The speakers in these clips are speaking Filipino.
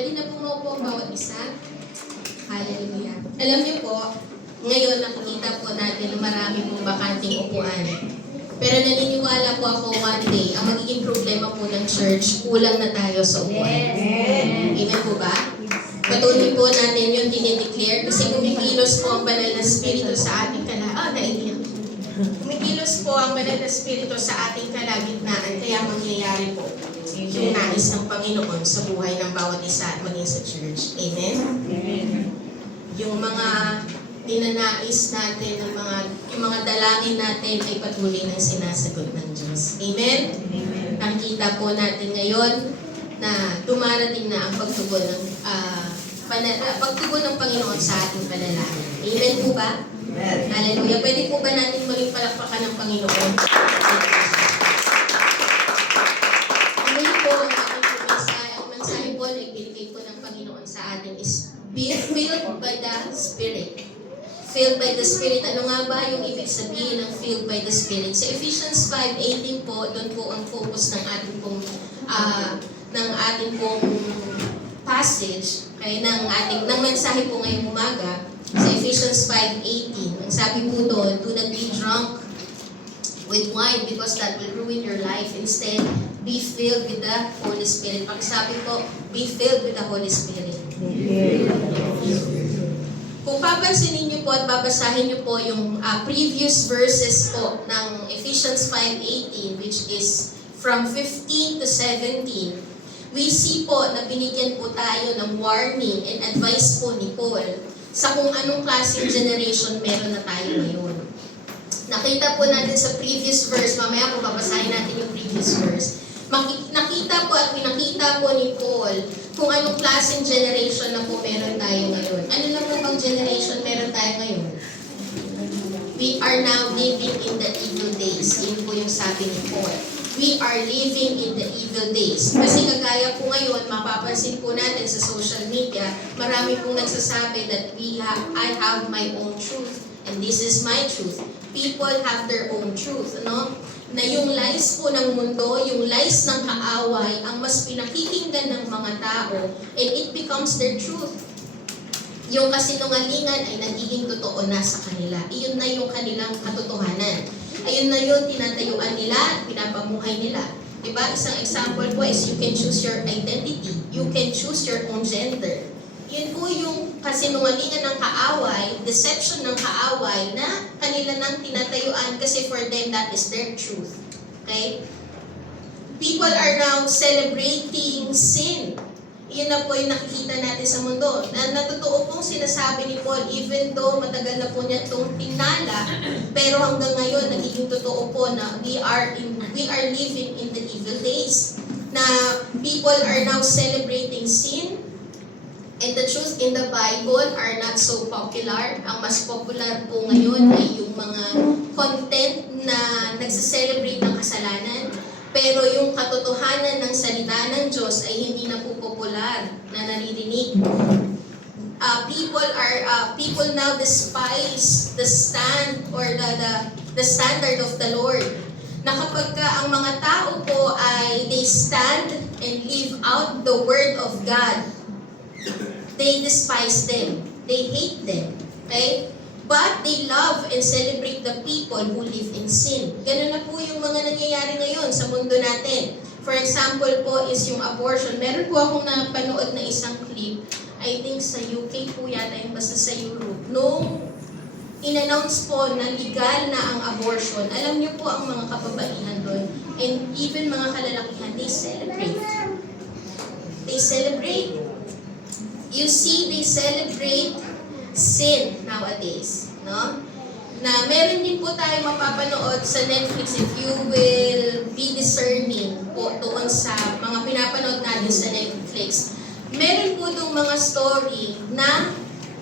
Pwede na po maupo ang bawat isa. Hallelujah. Alam niyo po, ngayon nakikita po natin na marami pong bakanting upuan. Pero naniniwala po ako one day, ang magiging problema po ng church, kulang na tayo sa upuan. Amen po ba? Patuloy po natin yung dinideclare kasi kumikilos po ang banal na spirito sa ating kalagitnaan. Kumikilos po ang banal na spirito sa ating kalagitnaan, kaya mangyayari po yung nais ng Panginoon sa buhay ng bawat isa at maging sa church. Amen? Yung mga ninanais natin, yung mga dalangin natin ay patuloy ng sinasagot ng Diyos. Amen? Nakikita po natin ngayon na dumarating na ang pagtugon ng Panginoon sa ating panalangin. Amen po ba? Amen. Hallelujah. Pwede po ba natin muling palakpakan ng Panginoon? Ngayon po, ang ating mensahe po na ibinigay po ng Panginoon sa atin is be filled by the Spirit. Filled by the Spirit. Ano nga ba yung ibig sabihin ng filled by the Spirit? Sa Ephesians 5:18 po, doon po ang focus ng ating pong passage, okay, ng mensahe po ngayong umaga. Sa Ephesians 5:18, ang sabi po doon, do not be drunk with wine because that will ruin your life. Instead, be filled with the Holy Spirit. Pakisabi po, be filled with the Holy Spirit. Kung papansinin niyo po at babasahin niyo po yung previous verses po ng Ephesians 5:18, which is from 15 to 17, we see po na binigyan po tayo ng warning and advice po ni Paul sa kung anong klaseng generation meron na tayo ngayon. Nakita po natin sa previous verse, mamaya po babasahin natin yung previous verse. Nakita po at pinakita po ni Paul kung anong klaseng generation na po meron tayo ngayon. Ano lang po bang generation meron tayo ngayon? We are now living in the evil days. Yun po yung sabi ni Paul. We are living in the evil days. Kasi kagaya po ngayon, mapapansin po natin sa social media, marami pong nagsasabi that I have my own truth and this is my truth. People have their own truth, no? Na yung lies po ng mundo, yung lies ng kaaway, ang mas pinakikinggan ng mga tao, and it becomes their truth. Yung kasinungalingan ay nagiging totoo na sa kanila. Iyon na yung kanilang katotohanan. Ayun na yun, tinatayuan nila at pinapamuhay nila. Diba? Isang example po is you can choose your identity. You can choose your own gender. Yun po yung kasinungalingan ng kaaway, deception ng kaaway na kanila nang tinatayuan kasi for them that is their truth. Okay? People are now celebrating sin. Yun na po yung nakikita natin sa mundo. Na totoo pong sinasabi ni Paul, even though matagal na po niya itong pinala, pero hanggang ngayon, nagiging totoo po na we are living in the evil days. Na people are now celebrating sin, and the truth in the Bible are not so popular. Ang mas popular po ngayon ay yung mga content na nagsa-celebrate ng kasalanan. Pero yung katotohanan ng salita ng Diyos ay hindi na po popular na naririnig. People now despise the stand or the standard of the Lord. Na kapag ang mga tao po ay they stand and live out the word of God, they despise them. They hate them. Okay? But they love and celebrate the people who live in sin. Ganun na po yung mga nangyayari ngayon sa mundo natin. For example po is yung abortion. Meron po akong napanood na isang clip, I think sa UK po yata, yung basta sa Europe. Nung in-announce po na legal na ang abortion, alam niyo po ang mga kababaihan doon, and even mga kalalakihan, they celebrate. They celebrate. You see, they celebrate sin nowadays, no? Na meron din po tayo mapapanood sa Netflix if you will be discerning po doon sa mga pinapanood natin sa Netflix. Meron po itong mga story na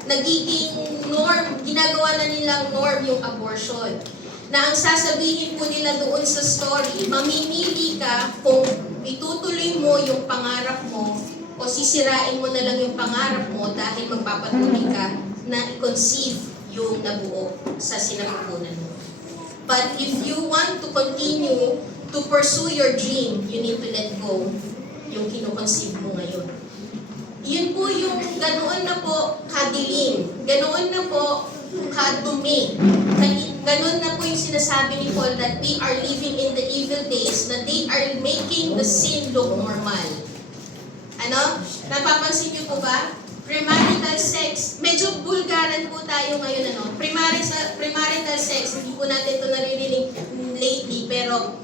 nagiging norm, ginagawa na nilang norm yung abortion. Na ang sasabihin po nila doon sa story, mamimili ka kung itutuloy mo yung pangarap mo o sisirain mo na lang yung pangarap mo dahil magpapatuloy ka na i-conceive yung nabuo sa sinapupunan mo. But if you want to continue to pursue your dream, you need to let go yung kinoconceive mo ngayon. Yun po yung ganoon na po kadilim, ganoon na po kadumi, ganoon na po yung sinasabi ni Paul that we are living in the evil days, na they are making the sin look normal. Ano? Napapansin niyo po ba? Premarital sex. Medyo bulgaran po tayo ngayon, ano? Premarital sex, hindi po natin ito naririnig lately, pero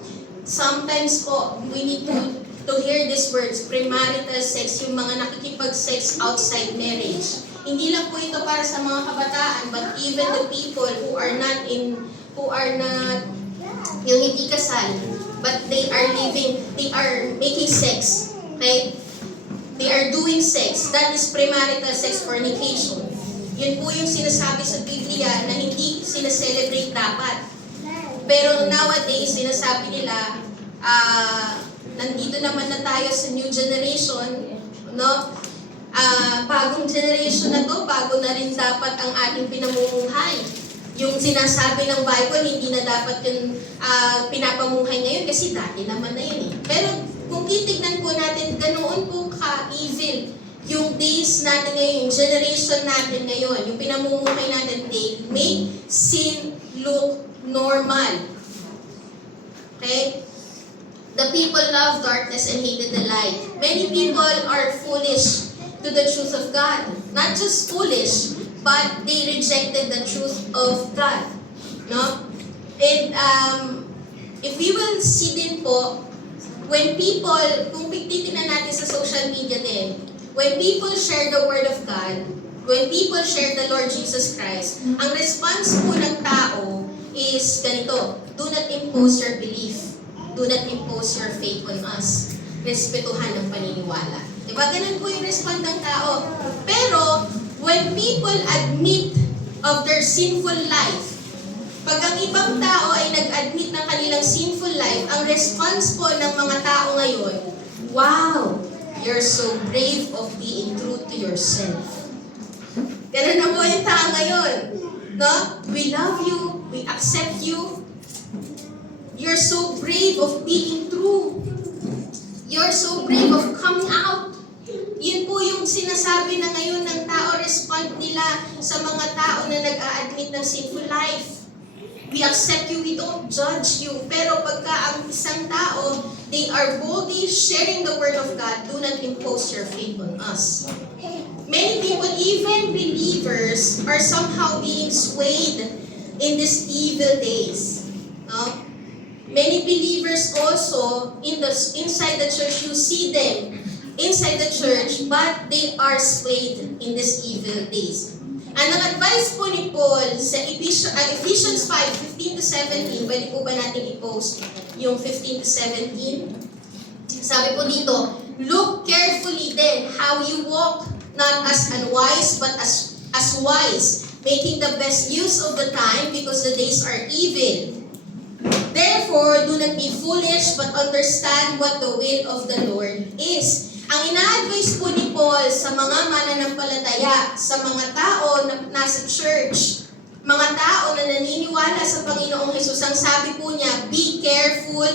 sometimes po, we need to hear these words, premarital sex, yung mga nakikipag-sex outside marriage. Hindi lang po ito para sa mga kabataan, but even the people who are not yung hindi kasal, but they are making sex. Okay? They are doing sex. That is premarital sex, fornication. Yun po yung sinasabi sa Biblia na hindi sinaselebrate dapat. Pero nowadays, sinasabi nila, nandito naman na tayo sa new generation, no? Bagong generation na to, bago na rin dapat ang ating pinamumuhay. Yung sinasabi ng Bible, hindi na dapat yung pinapamuhay ngayon kasi dati naman na yun eh. Pero kung titignan po natin, ganoon po ka-evil yung days natin ngayon, yung generation natin ngayon, yung pinamumuhay natin, they make sin look normal. Okay? The people love darkness and hated the light. Many people are foolish to the truth of God. Not just foolish, but they rejected the truth of God. No? And if we will see din po, when people, kung titignan natin sa social media din, when people share the Word of God, when people share the Lord Jesus Christ, ang response po ng tao is ganito, do not impose your belief. Do not impose your faith on us. Respetuhan ang paniniwala. Diba? Ganun po yung response ng tao. Pero, when people admit of their sinful life, pag ang ibang tao ay nag-admit ng kanilang sinful life, ang response po ng mga tao ngayon, wow, you're so brave of being true to yourself. Ganun na po yung tao ngayon. No? We love you, we accept you, you're so brave of being true. You're so brave of coming out. Yun po yung sinasabi na ngayon ng tao, respond nila sa mga tao na nag-a-admit ng sinful life. We accept you, we don't judge you. Pero pagka ang isang tao, they are boldly sharing the Word of God, do not impose your faith on us. Many people, even believers, are somehow being swayed in these evil days. No? Many believers also inside the church, you see them inside the church, but they are swayed in these evil days. Ang advice po ni Paul sa Ephesians 5:15 to 17, pwede po ba natin i-post yung 15 to 17? Sabi po dito, look carefully then how you walk, not as unwise, but as wise, making the best use of the time because the days are evil. Therefore, do not be foolish, but understand what the will of the Lord is. Ang ina-advise po ni Paul sa mga mananampalataya, sa mga tao na nasa church, mga tao na naniniwala sa Panginoong Hesus, ang sabi po niya, be careful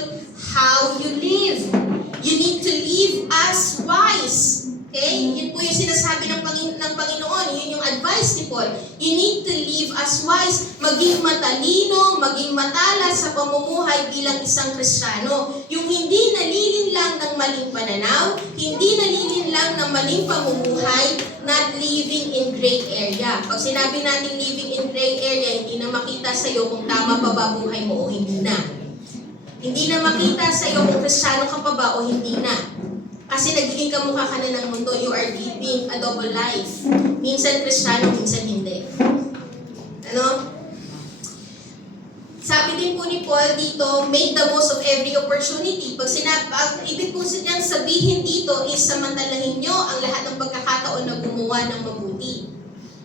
how you live. You need to live as wise. Okay? Yun po yung sinasabi ng Panginoon. Yun yung advice ni Paul. You need to live as wise. Maging matalino, maging matalas sa pamumuhay bilang isang Kristiyano. Yung hindi nalilinlang ng maling pananaw, hindi nalilinlang ng maling pamumuhay, not living in gray area. Pag sinabi natin living in gray area, hindi na makita sa'yo kung tama pa ba buhay mo o hindi na. Hindi na makita sa'yo kung Kristiyano ka pa ba o hindi na. Kasi nagiging kamukha ka na ng mundo, you are living a double life. Minsan Kristiyano, minsan hindi. Ano? Sabi din po ni Paul dito, make the most of every opportunity. Ibig po niyang sabihin dito is samantalahin nyo ang lahat ng pagkakataon na gumawa ng mabuti.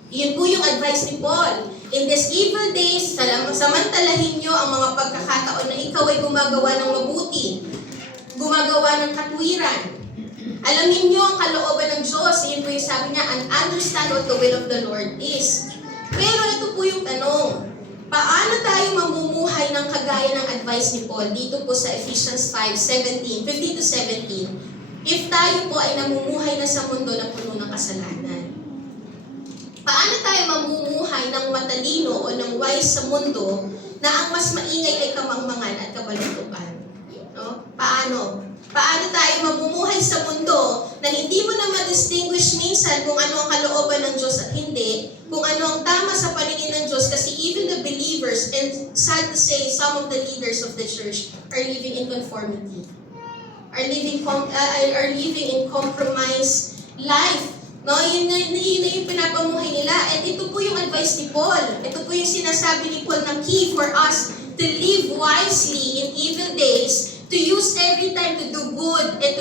Yun po yung advice ni Paul. In these evil days, samantalahin nyo ang mga pagkakataon na ikaw ay gumagawa ng mabuti, gumagawa ng katwiran. Alamin nyo ang kalooban ng Diyos. Yun po yung sabi niya, and understand what the will of the Lord is. Pero ito po yung tanong, paano tayo mamumuhay ng kagaya ng advice ni Paul dito po sa Ephesians 5:15 to 17? if tayo po ay namumuhay na sa mundo na puno ng kasalanan? Paano tayo mamumuhay ng matalino o ng wise sa mundo na ang mas maingay ay kamangmangan at kabalutuan? No? Paano? Paano tayo mamumuhay sa mundo na hindi mo na ma-distinguish minsan kung ano ang kalooban ng Diyos at hindi, kung ano ang tama sa paningin ng Diyos, kasi even the believers, and sad to say, some of the leaders of the church are living in conformity, are living in compromised life. No, yun na yung pinapamuhay nila. At ito po yung advice ni Paul. Ito po yung sinasabi ni Paul na key for us to live wisely in evil days, to use every time to do good and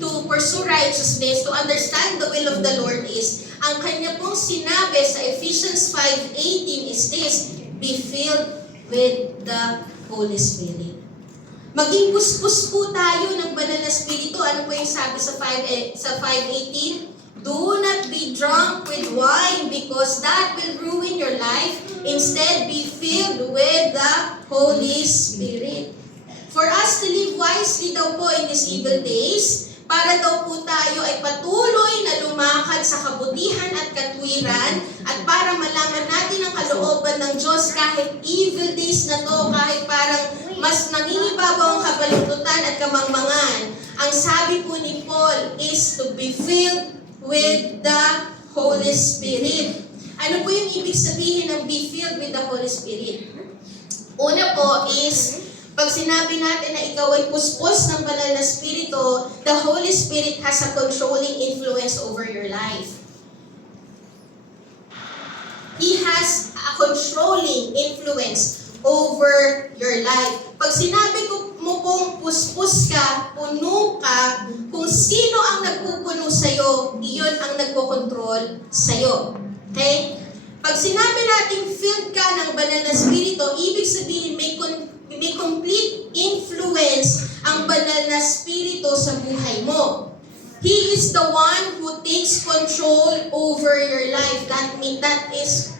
to pursue righteousness, to understand the will of the Lord is, ang kanya pong sinabi sa Ephesians 5:18 is this: be filled with the Holy Spirit. Maging puspos po tayo ng banal na spirito. Ano po yung sabi sa 5:18? Do not be drunk with wine because that will ruin your life. Instead, be filled with the Holy Spirit. For us to live wisely daw po in these evil days, para daw po tayo ay patuloy na lumakad sa kabutihan at katwiran, at para malaman natin ang kalooban ng Diyos kahit evil days na to, kahit parang mas nangingibabaw ang kabalututan at kamangmangan. Ang sabi po ni Paul is to be filled with the Holy Spirit. Ano po yung ibig sabihin ng be filled with the Holy Spirit? Una po is, pag sinabi natin na ikaw ay puspos ng banal na spirito, the Holy Spirit has a controlling influence over your life. He has a controlling influence over your life. Pag sinabi mo pong puspos ka, puno ka, kung sino ang nagpupuno sa'yo, iyon ang nagpokontrol sa'yo. Okay? Pag sinabi natin filled ka ng banal na spirito, ibig sabihin may complete influence ang banal na spirito sa buhay mo. He is the one who takes control over your life. That is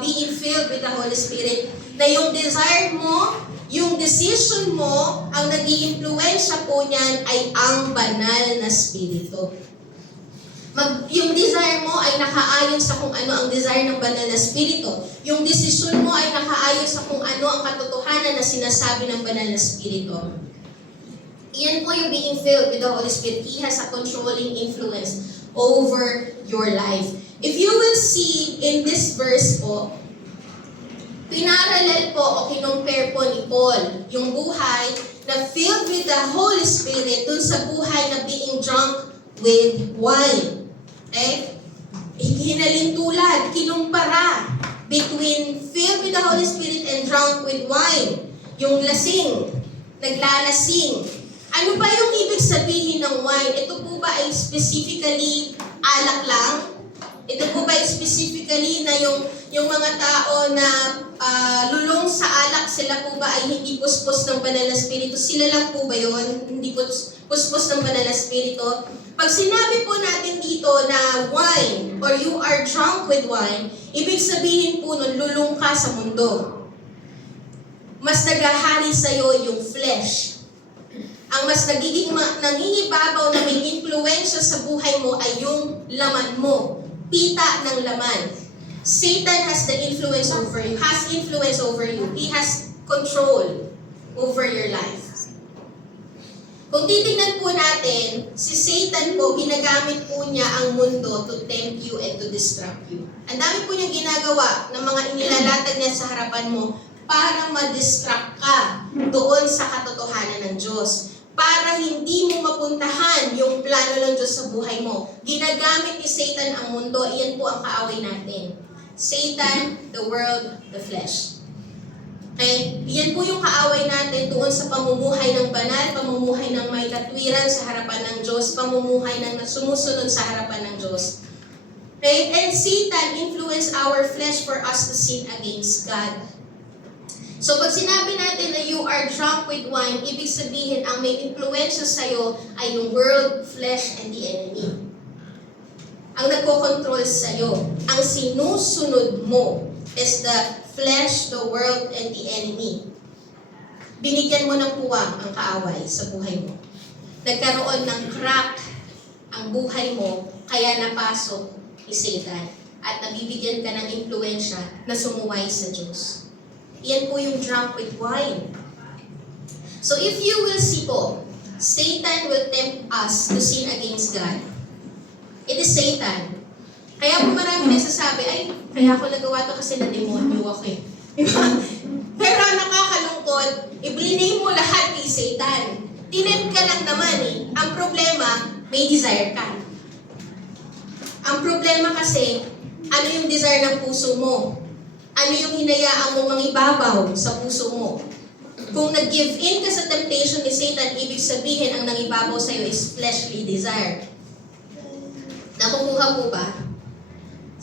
being filled with the Holy Spirit. Na yung desire mo, yung decision mo, ang nag-iimpluwensya po niyan ay ang banal na spirito. Yung desire mo ay nakaayon sa kung ano ang desire ng banal na spirito. Yung desisyon mo ay nakaayon sa kung ano ang katotohanan na sinasabi ng banal na spirito. Iyan po yung being filled with the Holy Spirit. He has a controlling influence over your life. If you will see in this verse po, pinaralel po o kinumpare po ni Paul yung buhay na filled with the Holy Spirit dun sa buhay na being drunk with wine. Okay? Hinalintulad, kinumpara between filled with the Holy Spirit and drunk with wine. Yung lasing, naglalasing. Ano ba yung ibig sabihin ng wine? Ito po ba ay specifically alak lang? Ito po ba ay specifically na yung mga tao na lulong sa alak, sila po ba ay hindi puspos ng banal na spirito? Sila lang po ba yun? Hindi puspos ng banal na spirito? Pag sinabi po natin dito na wine or you are drunk with wine, ibig sabihin po nun lulong ka sa mundo. Mas naghahari sa'yo yung flesh. Ang mas nagiging nangingibabaw na may impluwensya sa buhay mo ay yung laman mo. Pita ng laman. Satan has the influence over you, has influence over you. He has control over your life. Kung titignan po natin, si Satan po, ginagamit po niya ang mundo to tempt you and to distract you. Ang dami po niyang ginagawa ng mga inilalatag niya sa harapan mo para ma-distract ka doon sa katotohanan ng Diyos. Para hindi mo mapuntahan yung plano ng Diyos sa buhay mo. Ginagamit ni Satan ang mundo. Iyan po ang kaaway natin. Satan, the world, the flesh. Okay? Iyan po yung kaaway natin doon sa pamumuhay ng banal, pamumuhay ng may katwiran sa harapan ng Diyos, pamumuhay ng sumusunod sa harapan ng Diyos. Okay? And Satan influence our flesh for us to sin against God. So pag sinabi natin na you are drunk with wine, ibig sabihin ang may influensya sa'yo ay yung world, flesh, and the enemy. Ang nagkocontrol sa'yo, ang sinusunod mo is the flesh, the world, and the enemy. Binigyan mo ng puwang ang kaaway sa buhay mo. nagkaroon ng crack ang buhay mo, kaya napasok ni Satan at nabibigyan ka ng impluensya na sumuway sa Diyos. Yan po yung drunk with wine. So if you will see po, Satan will tempt us to sin against God. It is Satan. Kaya po marami nagsasabi, ay, kaya ako nagawa to kasi na-demonyo ako eh. Pero nakakalungkot, i-blame mo lahat kay Satan. Tinempt ka lang naman eh. Ang problema, may desire ka. Ang problema kasi, ano yung desire ng puso mo? Ano yung hinayaan mo mangibabaw sa puso mo? Kung nag-give in ka sa temptation ni Satan, ibig sabihin ang nangibabaw sa'yo is fleshly desire. Nakukuha po ba?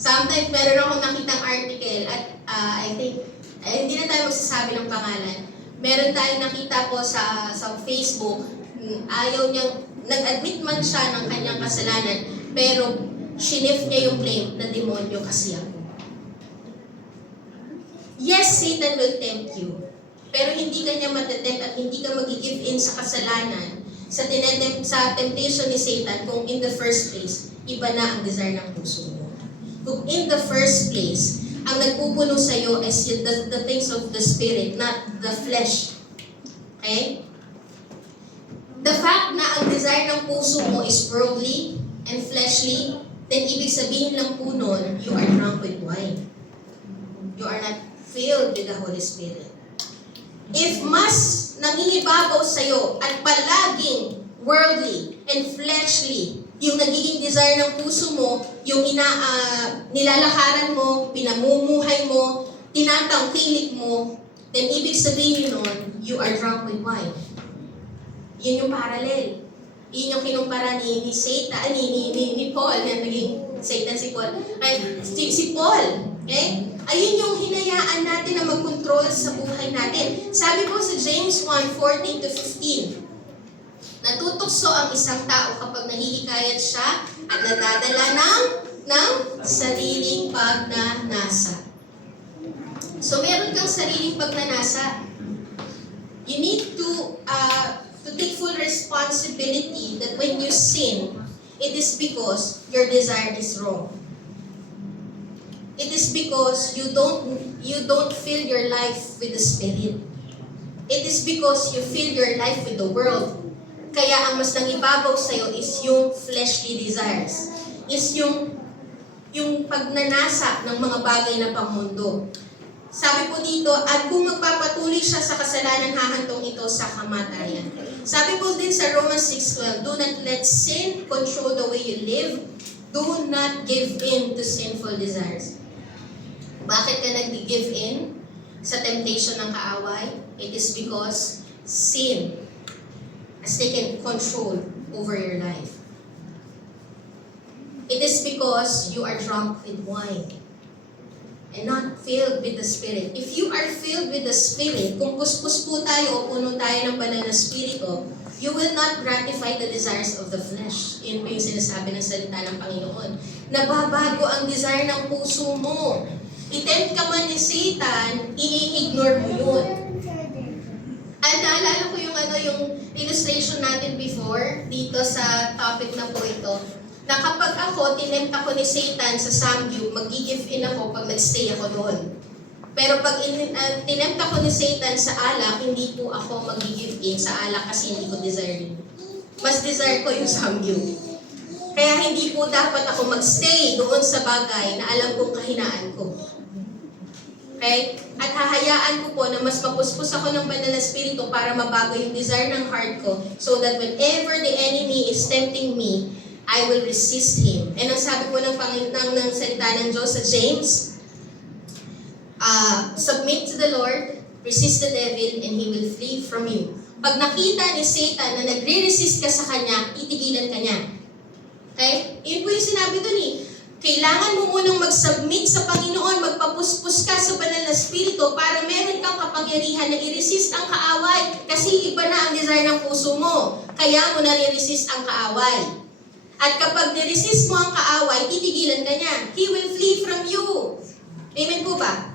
Sometimes, meron akong nakitang article at I think, hindi na tayo magsasabi ng pangalan. Meron tayong nakita po sa Facebook, ayaw niyang, nag-admit man siya ng kanyang kasalanan, pero shinif niya yung claim na demonyo kasi ako. Yes, Satan will tempt you. Pero hindi ka niya matatempt at hindi ka mag-give in sa kasalanan, sa temptation ni Satan kung in the first place, iba na ang desire ng puso mo. Kung in the first place, ang nagpupuno sa iyo is the things of the spirit, not the flesh. Okay? The fact na ang desire ng puso mo is worldly and fleshly, then ibig sabihin lang po nun, you are drunk with wine. You are not filled with the Holy Spirit. If mas nangingibabaw sa'yo at palaging worldly and fleshly, yung nagiging desire ng puso mo, yung nilalakaran mo, pinamumuhay mo, tinatangkilik mo, then ibig sabihin nun, you are drunk with wine. Yun yung parallel. Yun yung kinumpara ni Satan, ni Paul, na naging Satan si Paul. Ay, si Paul, okay? Ayun yung hinayaan natin na mag-control sa buhay natin. Sabi po sa James 1:14-15, natutokso ang isang tao kapag nahihikayat siya at nadadala ng sariling pagnanasa. So meron kang sariling pagnanasa. You need to take full responsibility that when you sin, it is because your desire is wrong. It is because you don't fill your life with the Spirit. It is because you fill your life with the world. Kaya ang mas nangibabaw sa'yo is yung fleshly desires. Is yung pagnanasa ng mga bagay na pangmundo. Sabi po dito, at kung magpapatuloy siya sa kasalanan, hahantong ito sa kamatayan. Sabi po din sa Romans 6:12, do not let sin control the way you live. Do not give in to sinful desires. Bakit ka nag-give in sa temptation ng kaaway? It is because sin has taken control over your life. It is because you are drunk with wine and not filled with the Spirit. If you are filled with the Spirit, kung puspos po tayo o puno tayo ng banal na Spirito, you will not gratify the desires of the flesh. Yun po yung sinasabi ng salita ng Panginoon. Nababago ang desire ng puso mo. I-tempt ka man ni Satan, i-ignore mo yun. At naalala ko yung illustration natin before, dito sa topic na po ito, na kapag ako, tinempt ako ni Satan sa Samgyup, mag-give in ako pag nag-stay ako doon. Pero pag tinempt ako ni Satan sa alak, hindi po ako mag-give in sa alak kasi hindi ko desire yun. Mas desire ko yung Samgyup. Kaya hindi po dapat ako mag-stay doon sa bagay na alam kong kahinaan ko. Okay? At hahayaan ko po na mas mapuspos ako ng banal na Espiritu para mabago yung desire ng heart ko so that whenever the enemy is tempting me, I will resist him. And ang sabi po ng salita ng Diyos sa James, submit to the Lord, resist the devil, and he will flee from you. Pag nakita ni Satan na nagre-resist ka sa kanya, itigilan ka niya. Okay? Yun po yung sinabi doon eh. Kailangan mo munang mag-submit sa Panginoon, magpapuspos ka sa banal na Espiritu para meron kang kapangyarihan na i-resist ang kaaway kasi iba na ang desire ng puso mo. Kaya mo na-resist ang kaaway. At kapag niresist mo ang kaaway, titigilan ka niya. He will flee from you. Amen po ba?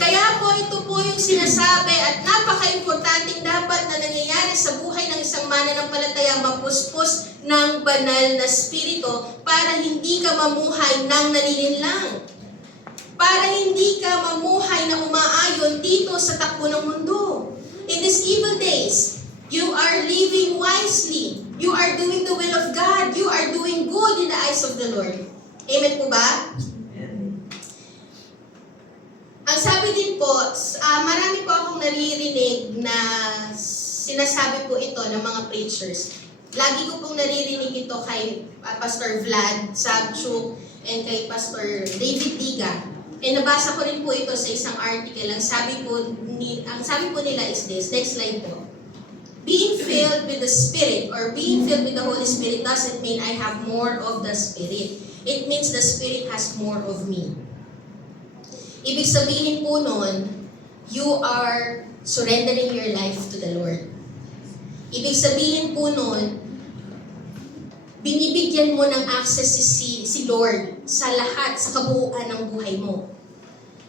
Kaya po ito po yung sinasabi at napaka-importanting dapat na nangyayari sa buhay ng isang mananampalataya, mapuspos ng banal na spirito para hindi ka mamuhay ng nalilinlang. Para hindi ka mamuhay na umaayon dito sa takbo ng mundo. In these evil days, you are living wisely. You are doing the will of God. You are doing good in the eyes of the Lord. Amen po ba? Ang sabi din po, marami po akong naririnig na sinasabi po ito ng mga preachers. Lagi ko pong naririnig ito kay Pastor Vlad Sabchuk and kay Pastor David Diga. And nabasa ko rin po ito sa isang article. Ang sabi po nila is this. Next slide po. Being filled with the Spirit or being filled with the Holy Spirit doesn't mean I have more of the Spirit. It means the Spirit has more of me. Ibig sabihin po nun, you are surrendering your life to the Lord. Ibig sabihin po nun, binibigyan mo ng access si Lord sa lahat, sa kabuuan ng buhay mo.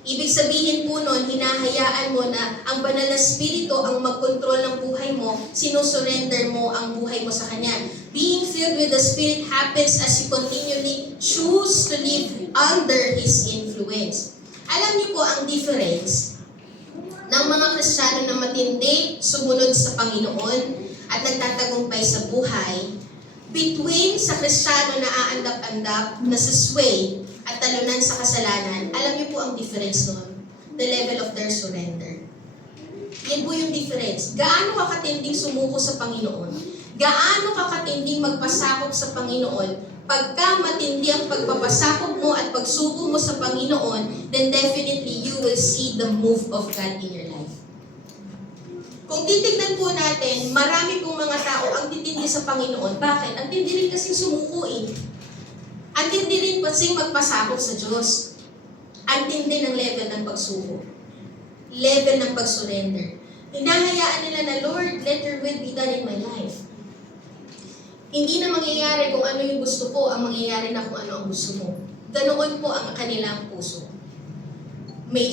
Ibig sabihin po nun, hinahayaan mo na ang banal na spirito ang magkontrol ng buhay mo, sinusurrender mo ang buhay mo sa Kanya. Being filled with the Spirit happens as you continually choose to live under His influence. Alam niyo po ang difference ng mga Kristiyano na matindi, sumunod sa Panginoon at nagtatagumpay sa buhay between sa Kristiyano na aandap-andap, na sisway at talunan sa kasalanan. Alam niyo po ang difference nun? The level of their surrender. Yan po yung difference. Gaano ka katinding sumuko sa Panginoon? Gaano ka katinding magpasakop sa Panginoon? Pagka matindi ang pagpapasakop mo at pagsuko mo sa Panginoon, then definitely you will see the move of God in your life. Kung titignan po natin, marami pong mga tao ang titindi sa Panginoon. Bakit? Ang tindi rin kasing sumuko eh. Ang tindi rin kasing magpasakop sa Diyos. Ang tindi ng level ng pagsuko. Level ng pag-surrender. Hinahayaan nila na, Lord, let your will be done in my life. Hindi na mangyayari kung ano yung gusto ko, ang mangyayari na kung ano ang gusto mo. Ganoon po ang kanilang puso. May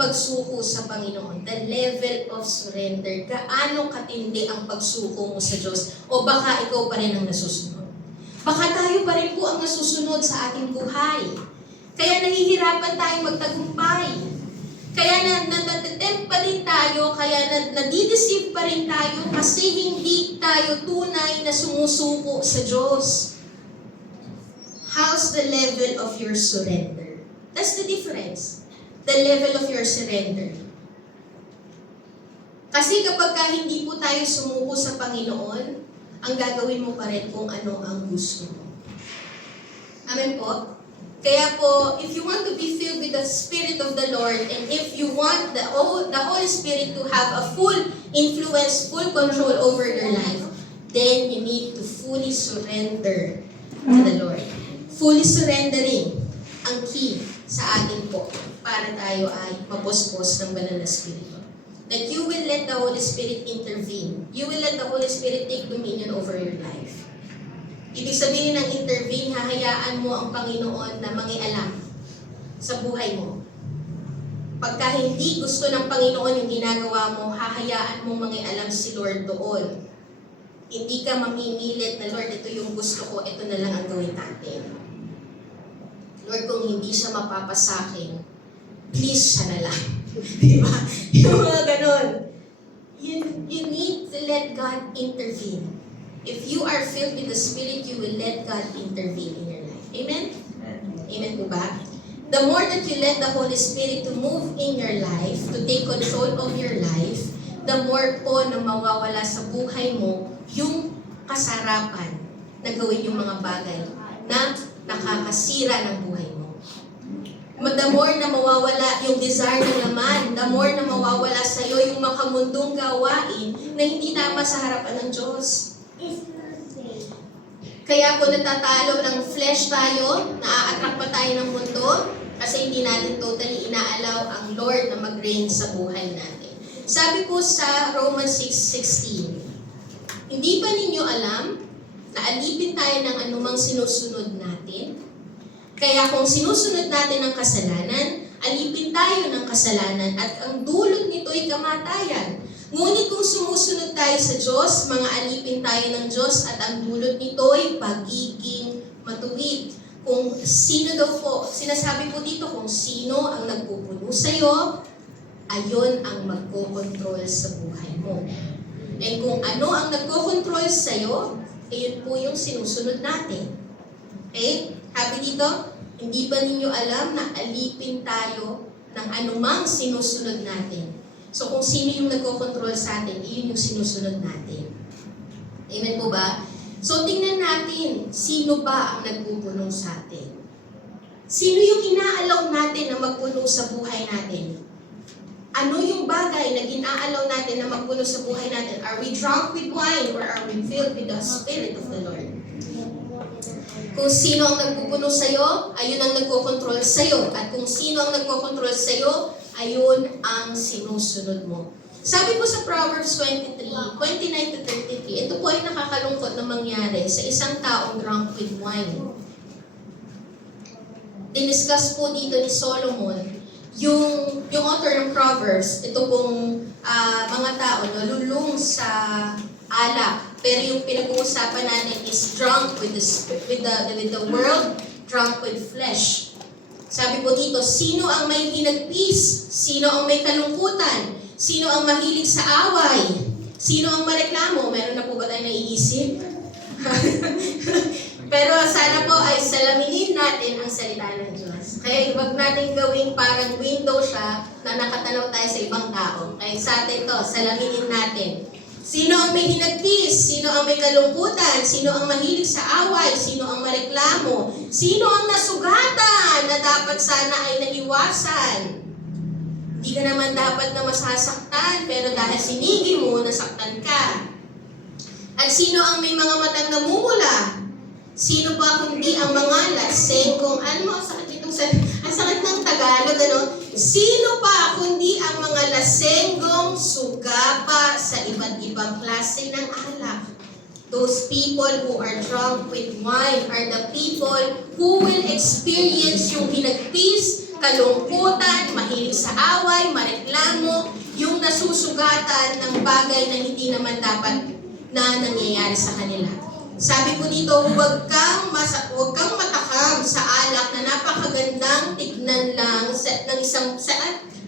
pagsuko sa Panginoon. The level of surrender. Gaano katindi ang pagsuko mo sa Diyos? O baka ikaw pa rin ang nasusunod? Baka tayo pa rin po ang nasusunod sa ating buhay. Kaya nahihirapan tayong magtagumpay. Kaya natatempt pa rin tayo, kaya nadideceive pa rin tayo kasi hindi tayo tunay na sumusuko sa Diyos. How's the level of your surrender? That's the difference. The level of your surrender. Kasi kapag hindi po tayo sumuko sa Panginoon, ang gagawin mo pa rin kung ano ang gusto mo. Amen po? Kaya po, if you want to be filled with the Spirit of the Lord, and if you want the Holy Spirit to have a full influence, full control over your life, then you need to fully surrender to the Lord. Fully surrendering ang key sa atin po para tayo ay mapuspos ng banal na Espiritu. That you will let the Holy Spirit intervene. You will let the Holy Spirit take dominion over your life. Ibig sabihin ng intervene, hahayaan mo ang Panginoon na mangialam sa buhay mo. Pagka hindi gusto ng Panginoon yung ginagawa mo, hahayaan mo mangialam si Lord doon. Hindi ka mamimilit na, Lord, ito yung gusto ko, ito na lang ang gawin natin. Lord, kung hindi siya mapapasakin, please siya na lang. Diba? Yung mga ganon. You need to let God intervene. If you are filled with the Spirit, you will let God intervene in your life. Amen? Amen po ba? The more that you let the Holy Spirit to move in your life, to take control of your life, the more po na mawawala sa buhay mo yung kasarapan na gawin yung mga bagay na nakakasira ng buhay mo. The more na mawawala yung desire ng laman, the more na mawawala sa iyo yung makamundong gawain na hindi tama sa harapan ng Diyos. Kaya po natatalo ng flesh tayo, naa-attract pa tayo ng mundo, kasi hindi natin totally inaalaw ang Lord na mag-reign sa buhay natin. Sabi po sa Romans 6:16, hindi ba ninyo alam na alipin tayo ng anumang sinusunod natin? Kaya kung sinusunod natin ang kasalanan, alipin tayo ng kasalanan at ang dulot nito'y kamatayan. Ngunit kung sumusunod tayo sa Diyos, mga alipin tayo ng Diyos at ang dulot nito'y pagiging matuwid. Kung sino daw po, sinasabi po dito kung sino ang nagpupuno sa'yo, ayon ang magkokontrol sa buhay mo. And kung ano ang nagkokontrol sa'yo, ayun po yung sinusunod natin. Okay? Happy dito? Hindi ba ninyo alam na alipin tayo ng anumang sinusunod natin? So kung sino yung nagkokontrol sa atin, iyon yung sinusunod natin. Amen po ba? So tingnan natin, sino ba ang nagpupuno sa atin? Sino yung inaalaw natin na magpuno sa buhay natin? Ano yung bagay na ginaalaw natin na magpuno sa buhay natin? Are we drunk with wine or are we filled with the Spirit of the Lord? Kung sino ang nagpupuno sa'yo, ayun ang nagkokontrol sa'yo. At kung sino ang nagkokontrol sa'yo, ayun ang sinusunod mo. Sabi po sa Proverbs 29 to 33, ito po ay nakakalungkot na mangyari sa isang taong drunk with wine. Diniscuss po dito ni Solomon, yung author ng Proverbs, ito pong mga tao nalulung sa alak. Pero yung pinag-uusapan natin is drunk with the world, drunk with flesh. Sabi po dito, sino ang may hinagpis? Sino ang may kalungkutan? Sino ang mahilig sa away? Sino ang mareklamo? Meron na po ba tayo naiisip? Pero sana po ay salaminin natin ang salita ng Diyos. Kaya wag natin gawing parang window siya na nakatanaw tayo sa ibang tao. Kaya sa atin to, salaminin natin. Sino ang may hinagpis? Sino ang may kalungkutan? Sino ang mahilig sa away? Sino ang mareklamo? Sino ang nasugatan na dapat sana ay naiwasan? Hindi ka naman dapat na masasaktan, pero dahil sinigi mo, nasaktan ka. At sino ang may mga matang namumula? Sino ba kundi ang mga laseng kung ano? Ang sakit ng Tagalog, ano? Sino pa kundi ang mga lasenggong sugapa sa iba't ibang klase ng alak? Those people who are drunk with wine are the people who will experience yung hinagpis, kalungkutan, mahilig sa away, mareklamo, yung nasusugatan ng bagay na hindi naman dapat na nangyayari sa kanila. Sabi ko dito, huwag kang matakam sa alak na napakagandang tignan lang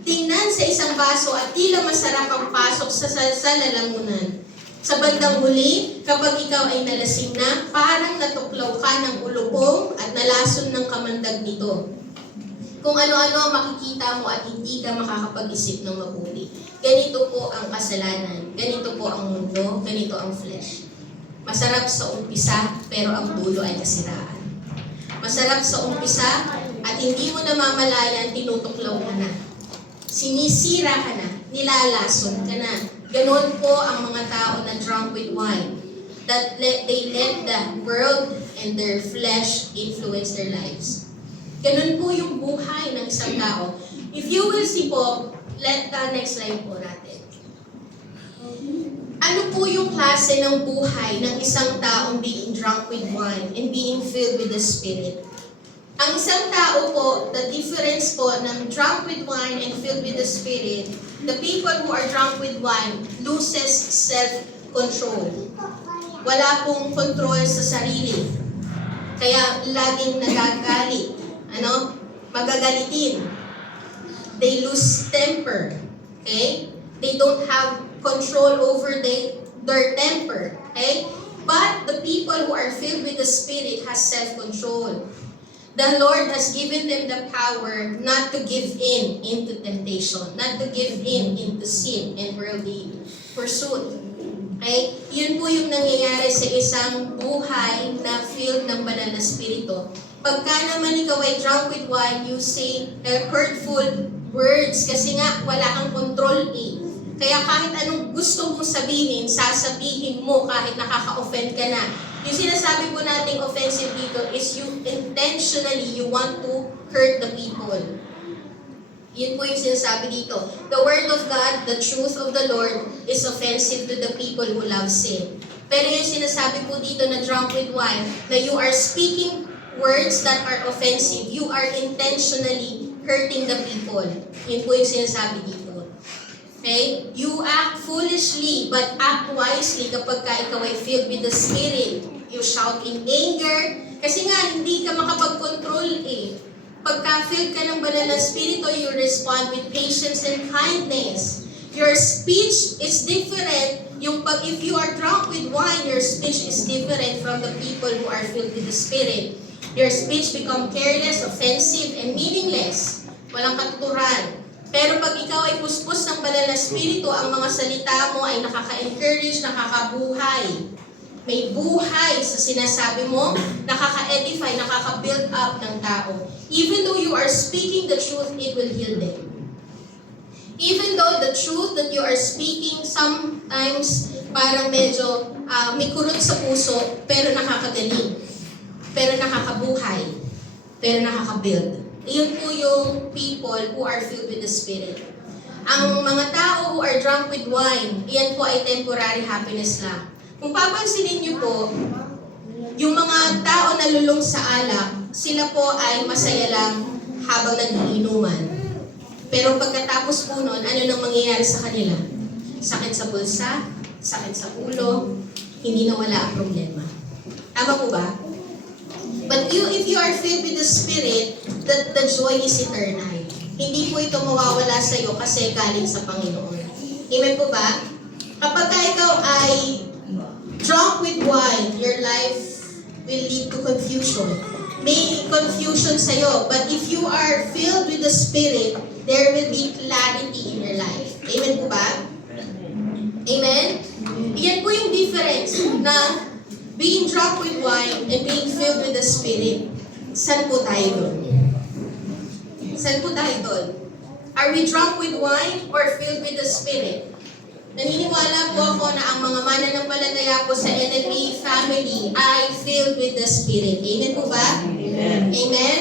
tingnan sa isang baso at tila masarap ang pasok sa lalamunan. Sa bandang huli, kapag ikaw ay nalasing na, parang natuklaw ka ng ulupong at nalason ng kamandag nito. Kung ano-ano ang makikita mo at hindi ka makakapag-isip ng mabuti. Ganito po ang kasalanan, ganito po ang mundo, ganito ang flesh. Masarap sa umpisa, pero ang dulo ay kasiraan. Masarap sa umpisa, at hindi mo namamalayan, tinutuklaw ka na. Sinisira ka na, nilalason ka na. Ganon po ang mga tao na drunk with wine. That they let the world and their flesh influence their lives. Ganon po yung buhay ng isang tao. If you will see po, let the next slide po natin. Ano po yung klase ng buhay ng isang taong being drunk with wine and being filled with the Spirit? Ang isang tao po, the difference po ng drunk with wine and filled with the Spirit, the people who are drunk with wine loses self-control. Wala pong control sa sarili. Kaya laging nagagalit. Magagalitin. They lose temper. Okay? They don't have control over their temper. Okay? But the people who are filled with the Spirit has self-control. The Lord has given them the power not to give in into temptation, not to give in into sin and worldly pursuit. Okay? Yun po yung nangyayari sa isang buhay na filled ng banal na spirito. Pagka naman ikaw ay drunk with wine, you say hurtful words kasi nga wala kang control eh. Kaya kahit anong gusto mong sabihin, sasabihin mo kahit nakaka-offend ka na. Yung sinasabi po nating offensive dito is you intentionally, you want to hurt the people. Yun po yung sinasabi dito. The word of God, the truth of the Lord is offensive to the people who love sin. Pero yung sinasabi po dito na drunk with wine, na you are speaking words that are offensive, you are intentionally hurting the people. Yun po yung sinasabi dito. Okay? You act foolishly, but act wisely kapag ka ikaw ay filled with the Spirit. You shout in anger, kasi nga, hindi ka makapag-control eh. Pagka filled ka ng banal na Espiritu, you respond with patience and kindness. Your speech is different. If you are drunk with wine, your speech is different from the people who are filled with the Spirit. Your speech become careless, offensive, and meaningless. Walang katuturan. Pero pag ikaw ay puspos ng banal na Espiritu, ang mga salita mo ay nakaka-encourage, nakakabuhay. May buhay sa sinasabi mo, nakaka-edify, nakaka-build up ng tao. Even though you are speaking the truth, it will heal them. Even though the truth that you are speaking, sometimes parang medyo may kurot sa puso, pero nakakagaling. Pero nakakabuhay. Pero nakaka-build. Iyon po yung people who are filled with the Spirit. Ang mga tao who are drunk with wine, iyan po ay temporary happiness lang. Kung papansinin niyo po, yung mga tao na lulong sa alak, sila po ay masaya lang habang nagiinuman. Pero pagkatapos po nun, ano nang mangyayari sa kanila? Sakit sa bulsa, sakit sa ulo, hindi na wala ang problema. Tama po ba? But if you are filled with the Spirit, the joy is eternal. Hindi po ito mawawala sa iyo kasi galing sa Panginoon. Amen po ba? Kapag ikaw ay drunk with wine, your life will lead to confusion. May confusion sa iyo, but if you are filled with the Spirit, there will be clarity in your life. Amen po ba? Amen? Yan po yung difference na being drunk with wine and being filled with the Spirit. Saan po tayo doon? Saan po tayo doon? Are we drunk with wine or filled with the Spirit? Naniniwala po ako na ang mga mananampalataya po sa NLP family ay filled with the Spirit. Amen po ba? Amen. Amen?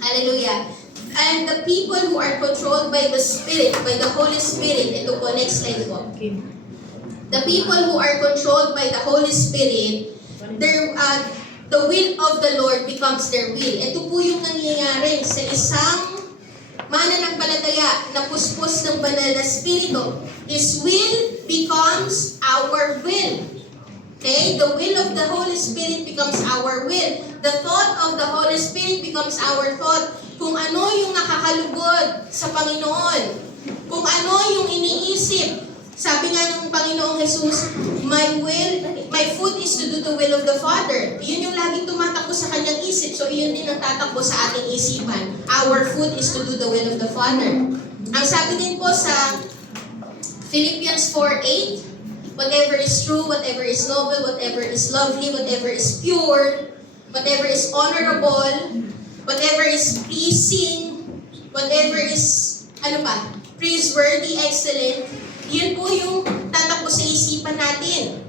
Hallelujah. And the people who are controlled by the Spirit, by the Holy Spirit, ito po, next slide po. The people who are controlled by the Holy Spirit, the will of the Lord becomes their will. Ito po yung nangyayari sa isang mananampalataya na puspos ng banal na Espiritu. His will becomes our will. Okay? The will of the Holy Spirit becomes our will. The thought of the Holy Spirit becomes our thought. Kung ano yung nakakalugod sa Panginoon. Kung ano yung iniisip. Sabi nga ng Panginoong Jesus, my food is to do the will of the Father. Yun yung laging tumatakbo sa kanyang isip. So, yun din ang tatakbo sa ating isipan. Our food is to do the will of the Father. Ang sabi din po sa Philippians 4:8, whatever is true, whatever is noble, whatever is lovely, whatever is pure, whatever is honorable, whatever is pleasing, whatever is, praiseworthy, excellent, yun po yung tatakbo sa isipan natin.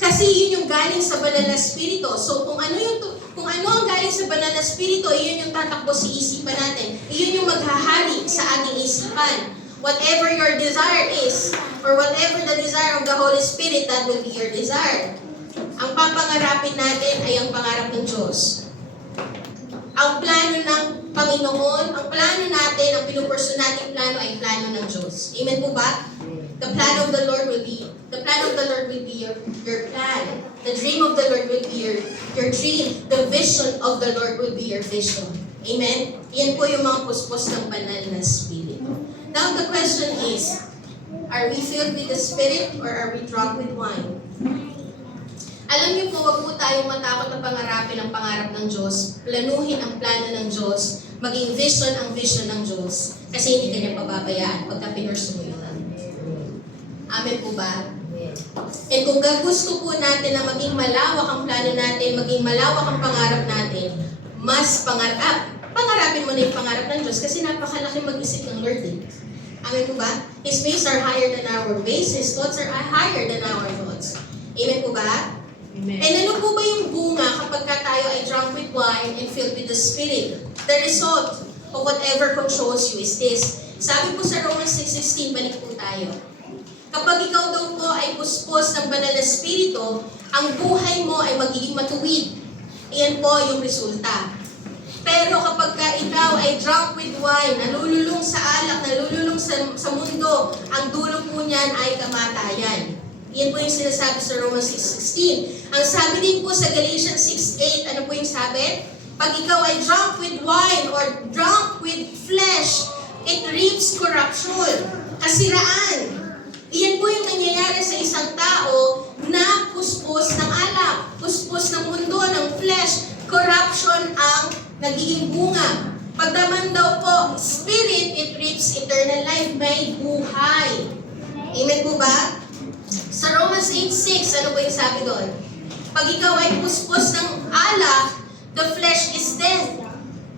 Kasi yun yung galing sa banal na Espiritu. So kung ano ang galing sa banal na Espiritu, yun yung tatakbo sa isipan natin. Yun yung maghahari sa ating isipan. Whatever your desire is, or whatever the desire of the Holy Spirit, that will be your desire. Ang papangarapin natin ay ang pangarap ng Diyos. Ang plano ng Panginoon, ang plano natin, ang pinupurso nating plano ay plano ng Diyos. Amen po ba? The plan of the Lord will be your plan. The dream of the Lord will be your dream. The vision of the Lord will be your vision. Amen? Yan po yung mga puspos ng banal na Espiritu. Now the question is, are we filled with the Spirit or are we drunk with wine? Alam niyo po, wag po tayong matakot na pangarapin ang pangarap ng Diyos, planuhin ang plano ng Diyos, maging vision ang vision ng Diyos, kasi hindi kanya pababayaan pagka pinurso mo yun. Amen po ba? And kung gusto po natin na maging malawak ang plano natin, maging malawak ang pangarap natin, mas pangarapin mo na yung pangarap ng Diyos kasi napakalaki mag-isip ng Lord eh. Amen po ba? His ways are higher than our ways, His thoughts are higher than our thoughts. Amen po ba? Amen. And ano po ba yung bunga kapag tayo ay drunk with wine and filled with the Spirit? The result of whatever controls you is this. Sabi po sa Romans 6:16, balik po tayo. Kapag ikaw daw po ay puspos ng banal na Espiritu, ang buhay mo ay magiging matuwid. Iyan po yung resulta. Pero kapag ka ikaw ay drunk with wine, nalululong sa alak, nalululong sa mundo, ang dulo po niyan ay kamatayan. Yan po yung sinasabi sa Romans 6:16. Ang sabi din po sa Galatians 6:8, ano po yung sabi? Pag ikaw ay drunk with wine or drunk with flesh, it reaps corruption, kasiraan. Iyan po yung nangyayari sa isang tao na puspos ng alak, puspos ng mundo, ng flesh, corruption ang nagiging bunga. Pag naman daw po, spirit, it reaps eternal life, may buhay. Amen po ba? Sa Romans 8:6, ano po yung sabi doon? Pag ikaw ay puspos ng alak, the flesh is death.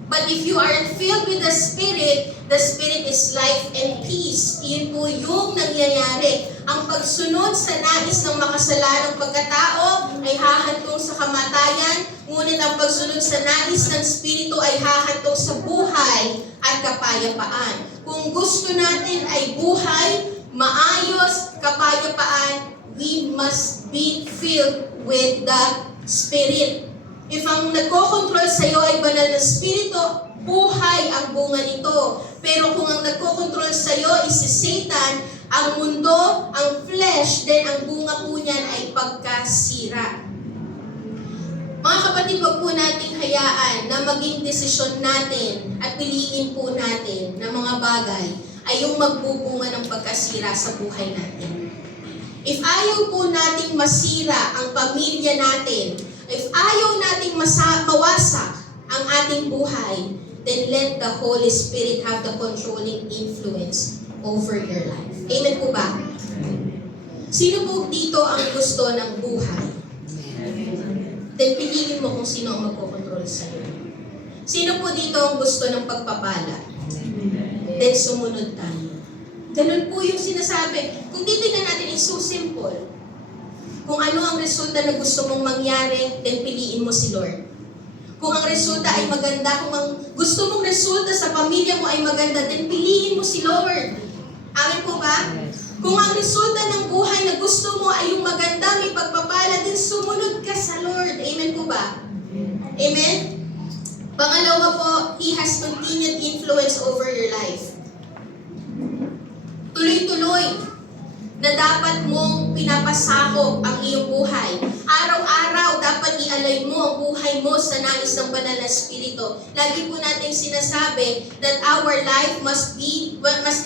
But if you are filled with the Spirit is life and peace. Iyon po yung nangyayari. Ang pagsunod sa nais ng makasalanang pagkatao ay hahantong sa kamatayan, ngunit ang pagsunod sa nais ng Espiritu ay hahantong sa buhay at kapayapaan. Kung gusto natin ay buhay, maayos, kapayapaan, we must be filled with the Spirit. If ang nagkokontrol sa iyo ay banal na spirito, buhay ang bunga nito. Pero kung ang nagkokontrol sa iyo is si Satan, ang mundo, ang flesh, then ang bunga po niyan ay pagkasira. Mga kapatid, wag po nating hayaan na maging desisyon natin at piliin po natin na mga bagay ay yung magbubunga ng pagkasira sa buhay natin. If ayaw po nating masira ang pamilya natin, if ayaw nating mawasak ang ating buhay, then let the Holy Spirit have the controlling influence over your life. Amen po ba? Sino po dito ang gusto ng buhay? Then piliin mo kung sino ang magkocontrol sa iyo. Sino po dito ang gusto ng pagpapala? Then sumunod tayo. Ganun po yung sinasabi. Kung titignan natin, it's so simple. Kung ano ang resulta na gusto mong mangyari, then piliin mo si Lord. Kung ang resulta ay maganda, kung ang gusto mong resulta sa pamilya mo ay maganda, then piliin mo si Lord. Amen po ba? Kung ang resulta ng buhay na gusto mo ay yung maganda, may pagpapala, then sumunod ka sa Lord. Amen po ba? Amen? Pangalawa po, He has continued influence over your life. Tuloy-tuloy na dapat mong pinapasakop ang iyong buhay. Araw-araw, dapat i-align mo ang buhay mo sa nais ng banal na Espiritu. Lagi po natin sinasabi that our life must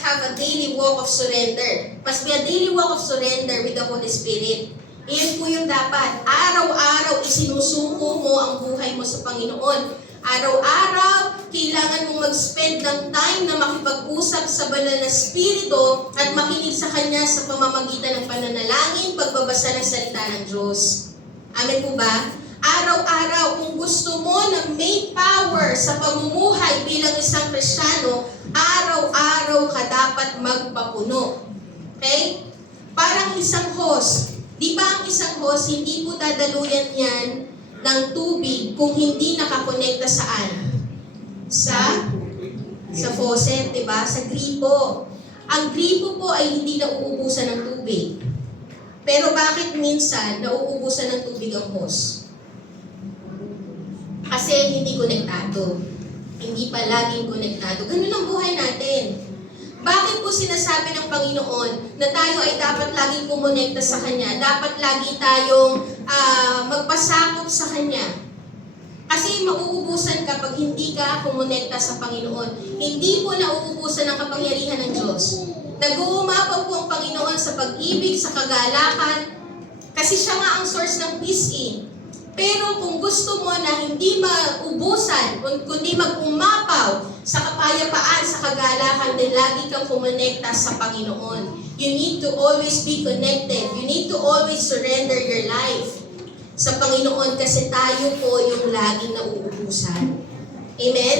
have a daily walk of surrender. Must be a daily walk of surrender with the Holy Spirit. Iyon po yung dapat. Araw-araw, isinusuko mo ang buhay mo sa Panginoon. Araw-araw, kailangan mong mag-spend ng time na makipag-usap sa banal na Espiritu at makinig sa Kanya sa pamamagitan ng pananalangin, pagbabasa ng salita ng Diyos. Amen po ba? Araw-araw, kung gusto mo na may power sa pamumuhay bilang isang Kristiyano, araw-araw ka dapat magpapuno. Okay? Parang isang hose. Di ba ang isang hose, hindi po dadaluyan yan ng tubig kung hindi nakakonekta saan? Sa faucet, di ba? Sa gripo. Ang gripo po ay hindi nauubusan ng tubig. Pero bakit minsan nauubusan ng tubig ang hose? Kasi hindi konektado. Hindi palaging konektado. Ganun ang buhay natin. Bakit po sinasabi ng Panginoon na tayo ay dapat laging kumonekta sa Kanya? Dapat lagi tayong magpasakop sa Kanya. Kasi mauubusan ka pag hindi ka kumonekta sa Panginoon. Hindi po nauubusan ang kapangyarihan ng Diyos. Nag-uumapaw po ang Panginoon sa pag-ibig, sa kagalakan, kasi siya nga ang source ng peace eh. Pero kung gusto mo na hindi maubusan, kundi mag-umapaw sa kapayapaan, sa kagalakan, din lagi kang kumonekta sa Panginoon. You need to always be connected. You need to always surrender your life sa Panginoon kasi tayo po yung laging nauubusan. Amen?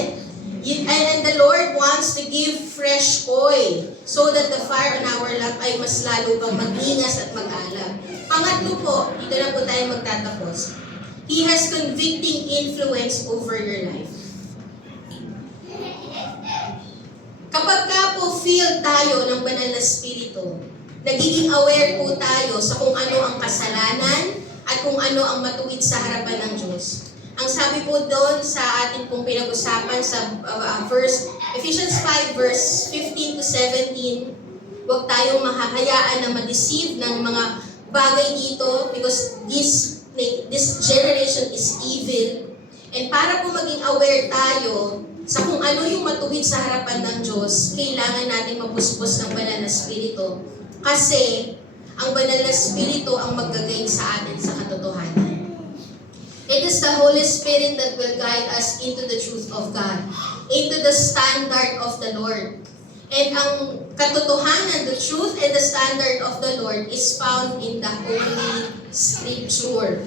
And the Lord wants to give fresh oil so that the fire in our lamp ay mas lalo pang mag-ingas at mag-alab. Pangatlo po, dito na po tayo magtatapos. He has convicting influence over your life. Kapag ka po filled tayo ng banal na Espiritu, nagiging aware po tayo sa kung ano ang kasalanan at kung ano ang matuwid sa harapan ng Diyos. Ang sabi po doon sa ating pong pinag-usapan sa Ephesians 5 verse 15 to 17, huwag tayong mahahayaan na ma-deceive ng mga bagay dito because this generation is evil. And para po maging aware tayo sa kung ano yung matuwid sa harapan ng Diyos, kailangan natin mapuspos ng banal na spirito. Kasi ang banal na spirito ang maggagayad sa atin sa katotohanan. It is the Holy Spirit that will guide us into the truth of God, into the standard of the Lord. And ang katotohanan, the truth and the standard of the Lord is found in the Holy Scripture.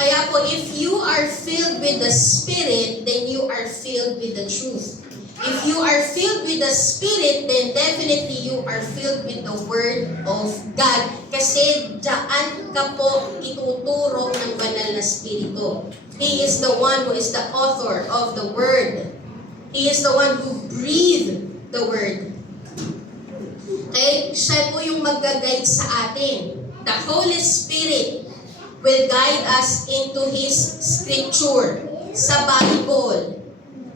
Kaya po, if you are filled with the Spirit, then you are filled with the truth. If you are filled with the Spirit, then definitely you are filled with the Word of God. Kasi daan ka po ituturo ng banal na Spirito. He is the one who is the author of the Word. He is the one who breathed the Word. Kaya siya po yung mag-guide sa atin. The Holy Spirit will guide us into His Scripture, sa Bible.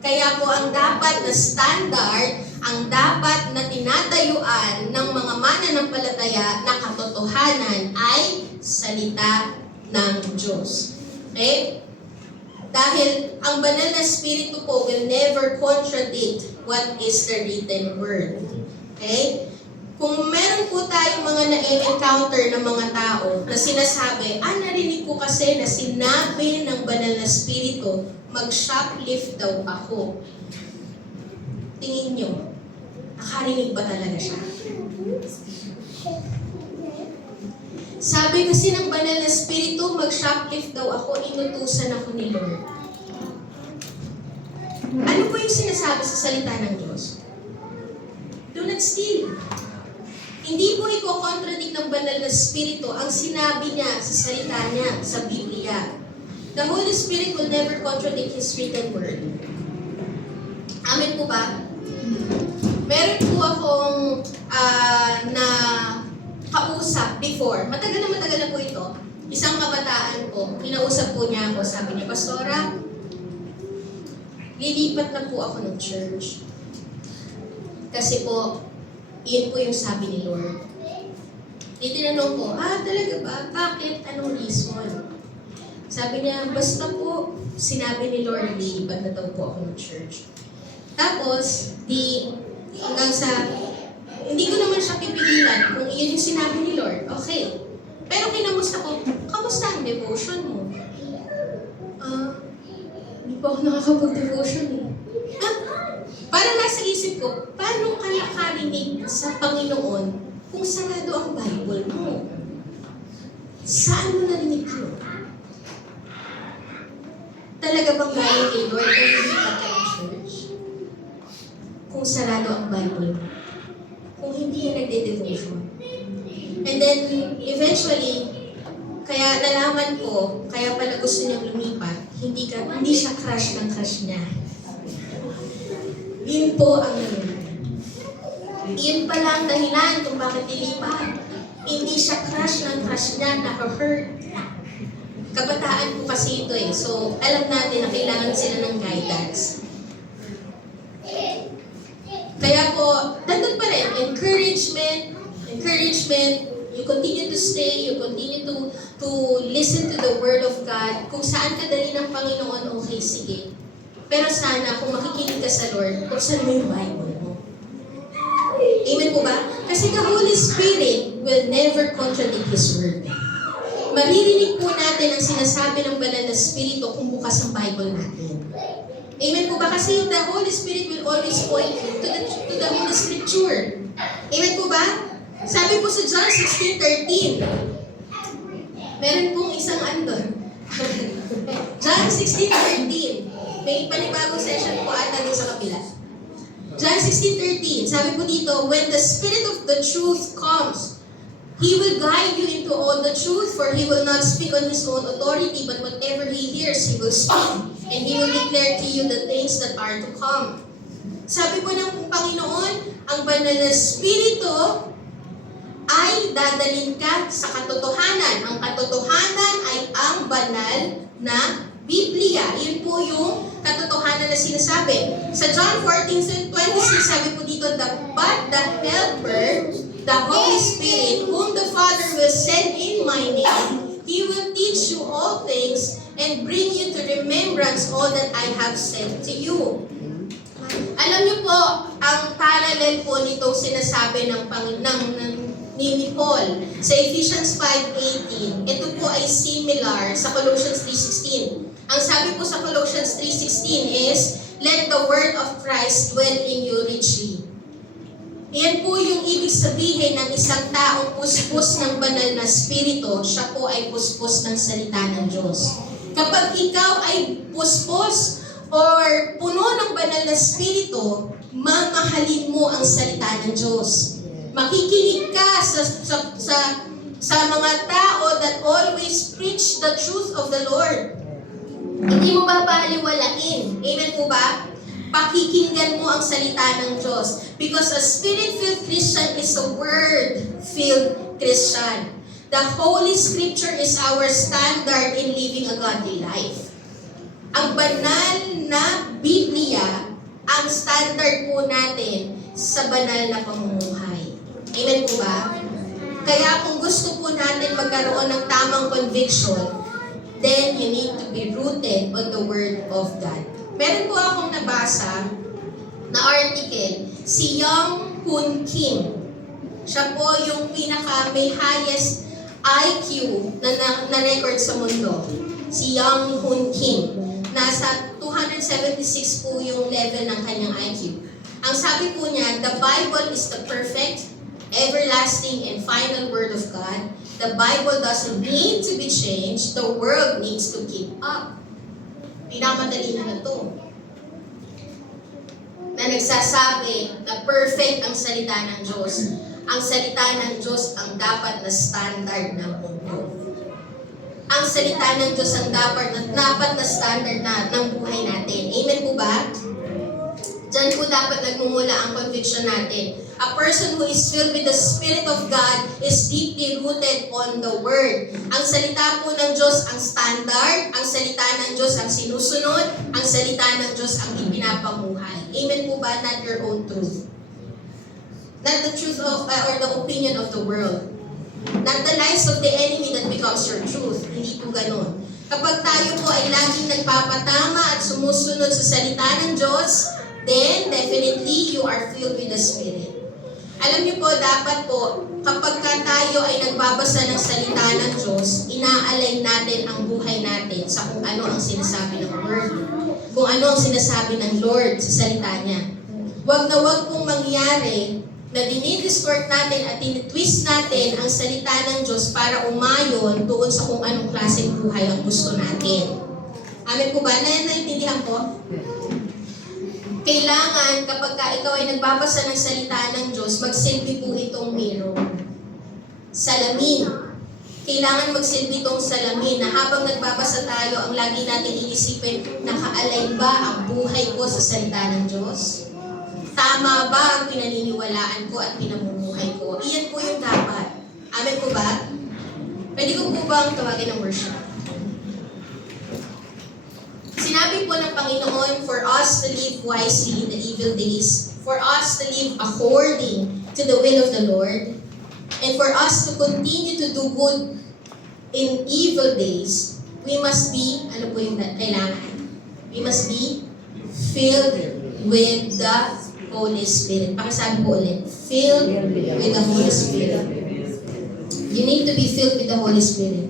Kaya po ang dapat na standard, ang dapat na tinatayuan ng mga mananampalataya na katotohanan ay salita ng Diyos. Okay? Dahil ang banal na spirito po will never contradict what is the written word. Okay? Kung meron po tayong mga na-encounter ng mga tao na sinasabi, narinig ko kasi na sinabi ng banal na spirito, mag-shoplift daw ako. Tingin nyo, nakarinig ba talaga siya? Sabi kasi ng banal na spirito, mag-shoplift daw ako, inutusan ako ni Lord. Ano po yung sinasabi sa salita ng Diyos? Do not steal. Hindi po i-contradict ng banal na spirito ang sinabi niya sa salita niya, sa Biblia. The Holy Spirit will never contradict His written word. Amen po ba? Meron po akong na kausap before. Matagal na po ito. Isang kabataan po. Kinausap po niya ako. Sabi niya, Pastora, lilipat na po ako ng church. Kasi po, iyon po yung sabi ni Lord. Itinanong ko, talaga ba? Bakit? Anong reason? Sabi niya, basta po, sinabi ni Lord, lilipat na daw po ako ng church. Tapos, hanggang sa, hindi ko naman siya pipigilan kung iyon yung sinabi ni Lord. Okay. Pero kinamusta ko, kamusta ang devotion mo? Hindi pa ako nakakapag-devotion eh. Parang nasa isip ko, paano ka nakarinig sa Panginoon kung sarado ang Bible mo? Saan mo narinig yun? Talaga bang galing kay Lord na hindi ka ng church? Kung sarado ang Bible mo. Kung hindi ka nagde-devotion. And then, eventually, kaya nalaman ko, kaya pala gusto niyang lumipat, hindi siya crush ng crush niya. Yun po ang nangyayari. Yun pala ang dahilan kung bakit nilipat. Hindi siya crush ng crush niya, naka-hurt. Kabataan po kasi ito eh. So, alam natin na kailangan sila ng guidance. Kaya po, nandun pa rin, encouragement, you continue to stay, you continue to listen to the Word of God. Kung saan ka dali ng Panginoon, okay, sige. Pero sana, kung makikinig ka sa Lord, buksan mo yung Bible mo. Amen po ba? Kasi the Holy Spirit will never contradict His Word. Maririnig po natin ang sinasabi ng banal na spirito kung bukas ang Bible natin. Amen po ba? Kasi the Holy Spirit will always point to the Holy Scripture. Amen po ba? Sabi po sa John 16:13, meron pong isang andon. John 16:13. May panibagong session po ata doon sa kapila. John 16:13. Sabi po dito, when the Spirit of the truth comes, He will guide you into all the truth, for He will not speak on His own authority, but whatever He hears, He will speak, and He will declare to you the things that are to come. Sabi po ng Panginoon, ang banal na Espiritu ay dadalhin ka sa katotohanan. Ang katotohanan ay ang banal na Biblia, yun po yung katotohanan na sinasabi. Sa John 14:26, sabi po dito, but the Helper, the Holy Spirit, whom the Father will send in my name, He will teach you all things and bring you to remembrance all that I have said to you. Alam niyo po, ang parallel po nitong sinasabi ni Paul sa Ephesians 5:18, ito po ay similar sa Colossians 3:16. Ang sabi po sa Colossians 3:16 is, let the word of Christ dwell in you richly. Yan po yung ibig sabihin ng isang taong puspos ng banal na spirito, siya po ay puspos ng salita ng Diyos. Kapag ikaw ay puspos or puno ng banal na spirito, mamahalin mo ang salita ng Diyos. Makikinig ka sa mga tao that always preach the truth of the Lord. Hindi mo babaliwalain. Amen po ba? Pakikinggan mo ang salita ng Diyos. Because a spirit-filled Christian is a word-filled Christian. The Holy Scripture is our standard in living a godly life. Ang banal na Biblia, ang standard po natin sa banal na pamumuhay. Amen po ba? Kaya kung gusto po natin magkaroon ng tamang conviction, then you need to be rooted on the Word of God. Meron po akong nabasa na article, si Young Hoon Kim. Siya po yung may highest IQ na record sa mundo. Si Young Hoon Kim. Nasa 276 po yung level ng kanyang IQ. Ang sabi po niya, the Bible is the perfect, everlasting, and final Word of God. The Bible doesn't need to be changed. The world needs to keep up. Pinamadali na ito. Na nagsasabi na perfect ang salita ng Diyos. Ang salita ng Diyos ang dapat na standard ng mundo. Ang salita ng Diyos ang dapat na standard ng buhay natin. Amen po ba? Diyan po dapat nagmumula ang conviction natin. A person who is filled with the Spirit of God is deeply rooted on the Word. Ang salita po ng Diyos ang standard, ang salita ng Diyos ang sinusunod, ang salita ng Diyos ang ipinapamuhay. Amen po ba? Not your own truth. Not the truth of, or the opinion of the world. Not the lies of the enemy that becomes your truth. Hindi po ganun. Kapag tayo po ay laging nagpapatama at sumusunod sa salita ng Diyos, then definitely you are filled with the Spirit. Alam niyo po, dapat po, kapag tayo ay nagbabasa ng salita ng Diyos, inaalay natin ang buhay natin sa kung ano ang sinasabi ng Word. Kung ano ang sinasabi ng Lord sa salita niya. Huwag na huwag pong mangyari na dinidistort natin at tinitwist natin ang salita ng Diyos para umayon doon sa kung anong klaseng buhay ang gusto natin. Amen po ba? Naintindihan po? Kailangan kapag ikaw ay nagbabasa ng salita ng Diyos, magsilbi po itong mirror. Salamin. Kailangan magsilbi itong salamin na habang nagbabasa tayo, ang lagi natin iisipin, nakaalay ba ang buhay ko sa salita ng Diyos? Tama ba ang pinaniniwalaan ko at pinamumuhay ko? Iyan po yung dapat. Amen po ba? Pwede ko po ba ang tawagin ng worship? Sinabi po ng Panginoon, for us to live wisely in the evil days, for us to live according to the will of the Lord, and for us to continue to do good in evil days, we must be, ano po yung kailangan? We must be filled with the Holy Spirit. Pakisabi po ulit, filled with the Holy Spirit. You need to be filled with the Holy Spirit.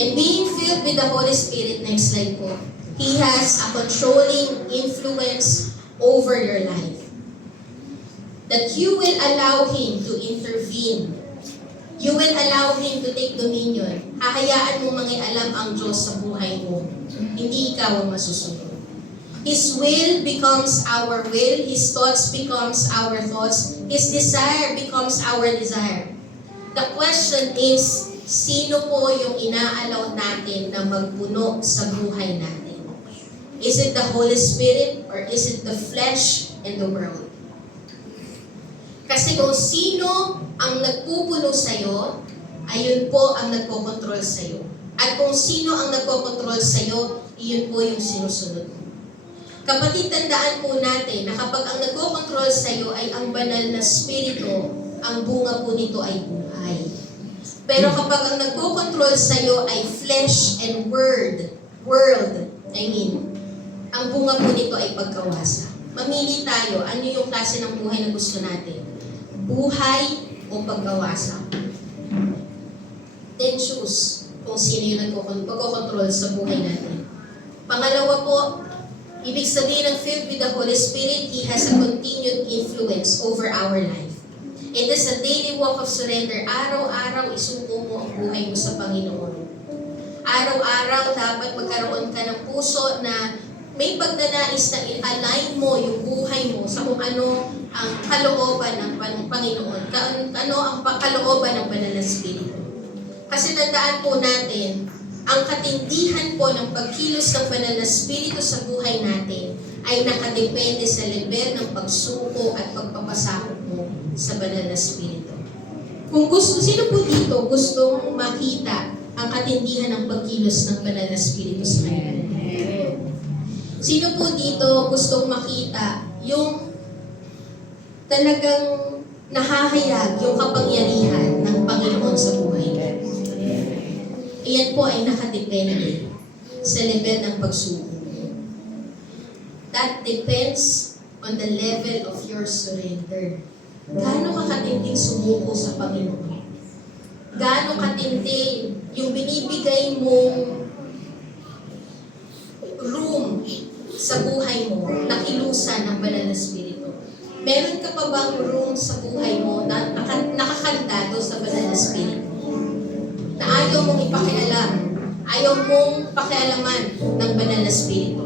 And being filled with the Holy Spirit, next slide po, He has a controlling influence over your life. That you will allow Him to intervene. You will allow Him to take dominion. Hahayaan mo mangialam ang Diyos sa buhay mo. Hindi ikaw ang masusunod. His will becomes our will. His thoughts becomes our thoughts. His desire becomes our desire. The question is, sino po yung inaalaw natin na magpuno sa buhay natin? Is it the Holy Spirit or is it the flesh and the world? Kasi kung sino ang nagpupuno sa'yo, ayun po ang nagkokontrol sa'yo. At kung sino ang nagkokontrol sa'yo, iyon po yung sinusunod mo. Kapatid, tandaan po natin na kapag ang nagkokontrol sa iyo ay ang banal na spirito, ang bunga po nito ay buhay. Pero kapag ang nagkokontrol sa iyo ay flesh and world, ang bunga po nito ay pagkawasa. Mamili tayo, ano yung klase ng buhay na gusto natin? Buhay o pagkawasa? Then choose kung sino yung nagkokontrol sa buhay natin. Pangalawa po, ibig sabihin ng filled with the Holy Spirit, He has a continued influence over our life. It is a daily walk of surrender. Araw-araw isuko mo ang buhay mo sa Panginoon. Araw-araw dapat magkaroon ka ng puso na may pagdanais na i-align mo yung buhay mo sa kung ano ang kalooban ng Panginoon. Ano ang kalooban ng Banal na Espiritu. Kasi tandaan po natin, ang katindihan po ng pagkilos ng Banal na Espiritu sa buhay natin ay nakadepende sa level ng pagsuko at pagpapasakop mo sa Banal na Espiritu. Kung sino po dito gustong makita ang katindihan ng pagkilos ng Banal na Espiritu sa kanya? Sino po dito gustong makita yung talagang nahahayag yung kapangyarihan ng Panginoon sa buhay? Iyan po ay nakadepende sa level ng pagsuko. That depends on the level of your surrender. Gaano ka katinding sumuko sa Panginoon? Gaano katindi yung binibigay mong room sa buhay mo na kilusan ng Banal na Espiritu? Meron ka pa bang room sa buhay mo na nakakandado sa Banal na Espiritu? Na ayaw mong ipakialam, ayaw mong pakialaman ng Banal na Espiritu.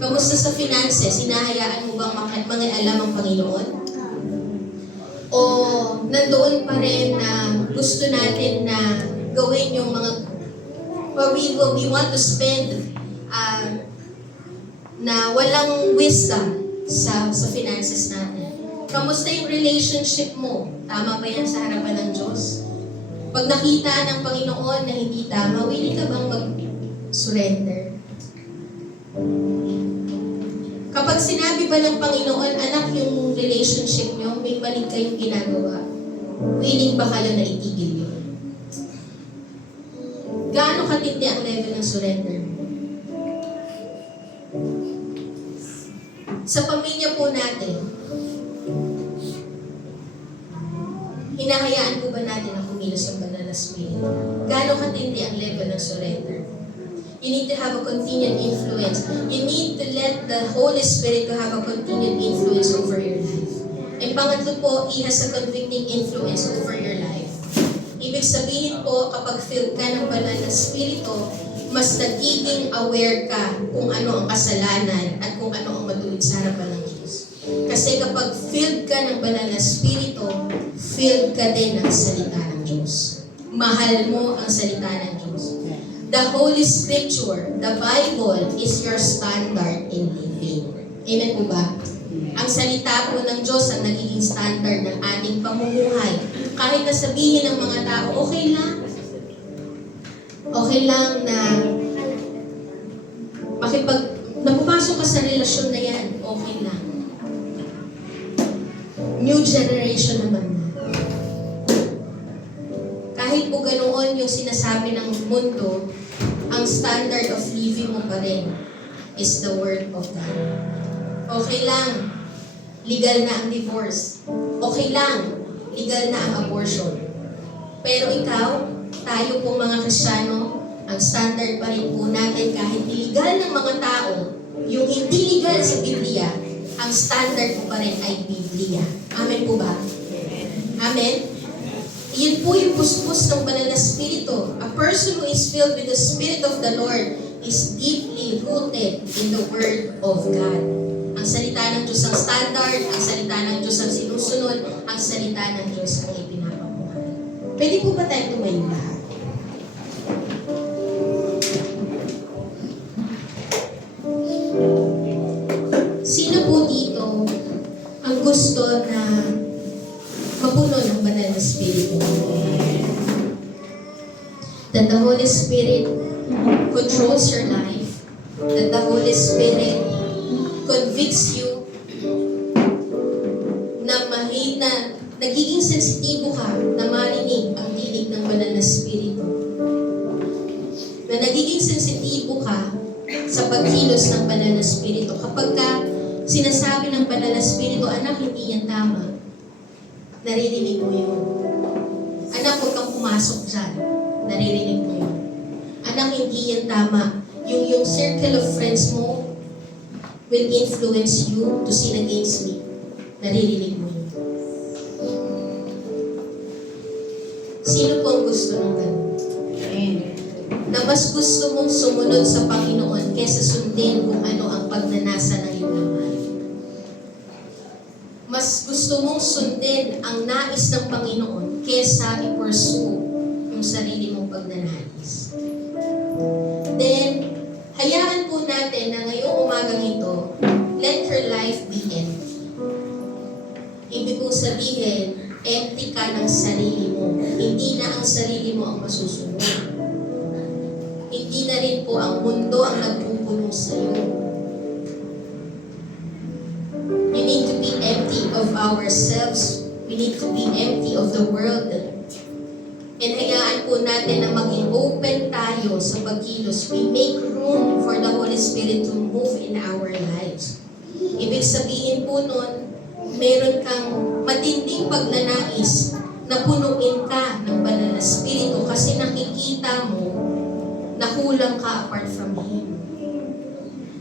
Kamusta sa finances? Hinahayaan mo bang mangialam ang Panginoon? O nandoon pa rin na gusto natin na gawin yung mga we want to spend na walang wisdom sa finances natin? Kamusta yung relationship mo? Tama ba yan sa harapan ng Diyos? Pag nakita ng Panginoon na hindi tama, willing ka bang mag-surrender? Kapag sinabi ba ng Panginoon, anak, yung relationship nyo, may mali kayong ginagawa, willing ba kayo na itigil yun? Gaano katindi ang level ng surrender? Sa pamilya po natin, hinahayaan po ba natin ang kumilos ng Banal na Espiritu? Gaano katindi ang level ng surrender? You need to have a continued influence. You need to let the Holy Spirit to have a continued influence over your life. And pangatlo po, He has a convicting influence over your life. Ibig sabihin po, kapag filled ka ng Banal na Espiritu, mas nagiging aware ka kung ano ang kasalanan at kung ano ang matuwid sa harapan ng Diyos. Kasi kapag filled ka ng Banal na Espiritu, filled ka din ng salita ng Diyos. Mahal mo ang salita ng Diyos. The Holy Scripture, the Bible, is your standard in living. Amen po ba? Ang salita po ng Diyos ang nagiging standard ng ating pamumuhay. Kahit na sabihin ng mga tao, okay lang. Okay lang na napapasok ka sa relasyon na yan, okay lang. New generation naman na. Kahit po ganoon yung sinasabi ng mundo, ang standard of living mo pa rin is the Word of God. Okay lang, legal na ang divorce. Okay lang, legal na ang abortion. Pero ikaw, tayo po mga Kristiyano, ang standard pa rin po natin kahit illegal ng mga tao, yung hindi legal sa Biblia, ang standard po pa rin ay Biblia. Amen po ba? Amen? Iyon po yung puspos ng Banal na Espiritu. A person who is filled with the Spirit of the Lord is deeply rooted in the Word of God. Ang salita ng Diyos ang standard, ang salita ng Diyos ang sinusunod, ang salita ng Diyos ang ipinapamuhay. Pwede po ba tayo tumayo lahat? Sino po dito ang gusto na mapuno ng Banal na Espiritu? That the Holy Spirit controls your life, that the Holy Spirit convicts you na nagiging sensitibo ka na marinig ang tinig ng banal na Espiritu. Na nagiging sensitibo ka sa pagkilos ng banal na Espiritu. Kapag sinasabi ng banal na Espiritu, anak, hindi yan tama, naririnig mo yun. Anak, huwag kang pumasok dyan, naririnig mo yun. Anak, hindi yan tama. Yung circle of friends mo will influence you to sin against me. Naririnig mo yun. Sino po ang gusto ng ganun? Na mas gusto mong sumunod sa Panginoon kesa sundin kung ano ang pagnanasa ng iyong laman. Mas gusto mong sundin ang nais ng Panginoon kesa i-pursue yung sarili mong pagnanais. Then, hayaan po natin na ngayong umagang ito, let her life be empty. Ibig kong sabihin, empty ka ng sarili mo. Hindi na ang sarili mo ang masusunod. Hindi na rin po ang mundo ang nagpupuno sa iyo. We need to be empty of ourselves. We need to be empty of the world. And hayaan po natin na maging open tayo sa pagkilos. We make room for the Holy Spirit to move in our lives. Ibig sabihin po nun, meron kang matinding pagnanais na punuin ka ng banal na Espiritu kasi nakikita mo na kulang ka apart from Him.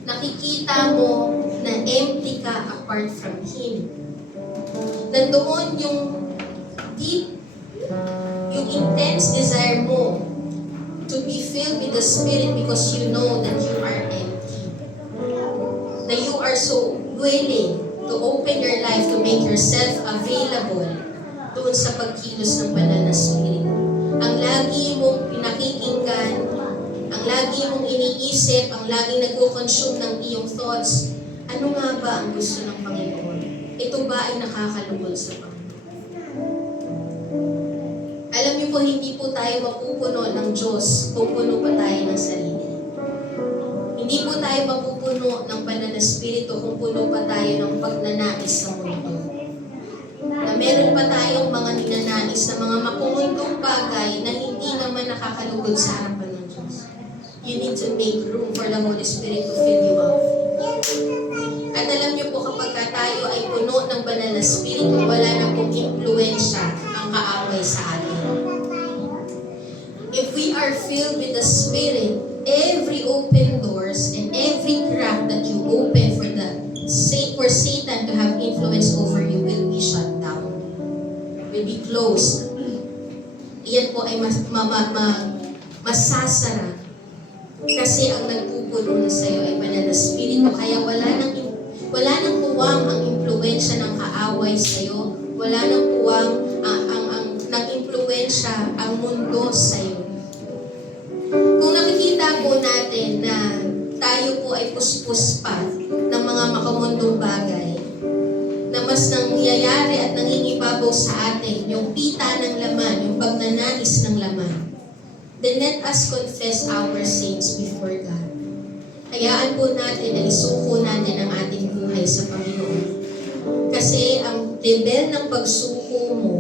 Nakikita mo na empty ka apart from Him. Nandoon yung deep, yung intense desire mo to be filled with the Spirit because you know that you are empty. That you are so willing to open your life, to make yourself available doon sa pagkilos ng banal na Espiritu. Ang lagi mong pinakikinggan, ang lagi mong iniisip, ang laging nagko-consume ng iyong thoughts, ano nga ba ang gusto ng Panginoon? Ito ba ay nakakalugod sa Panginoon? Alam niyo po, hindi po tayo mapupuno ng Diyos kung puno pa tayo ng sarili. Hindi po tayo mapupuno ng banal na Espiritu kung puno pa tayo ng pagnanais sa mundo. Na meron pa tayong mga ninanais na mga makumundong bagay na hindi naman nakakalugod sa harapan ng Diyos. You need to make room for the Holy Spirit to fill you up. At alam niyo po, kapag tayo ay puno ng banal na Espiritu, wala na pong impluensya ang kaaway sa atin. If we are filled with the Spirit, every open doors and every crack that you open for Satan to have influence over you will be shut down. Will be closed. Iyan po ay masasara. Kasi ang nagpupuno na sa iyo ay banal na Espiritu. Kaya wala nang puwang ang impluensya ng kaaway sa iyo. Wala nang puwang ng impluensya ang mundo sa iyo. Kung nakikita po natin na tayo po ay puspos pa ng mga makamundong bagay, na mas nangyayari at nangingibabaw sa atin yung pita ng laman, yung pagnanais ng laman, then let us confess our sins before God. Hayaan po natin na isuko natin ang ating buhay sa Panginoon. Kasi ang level ng pagsuko mo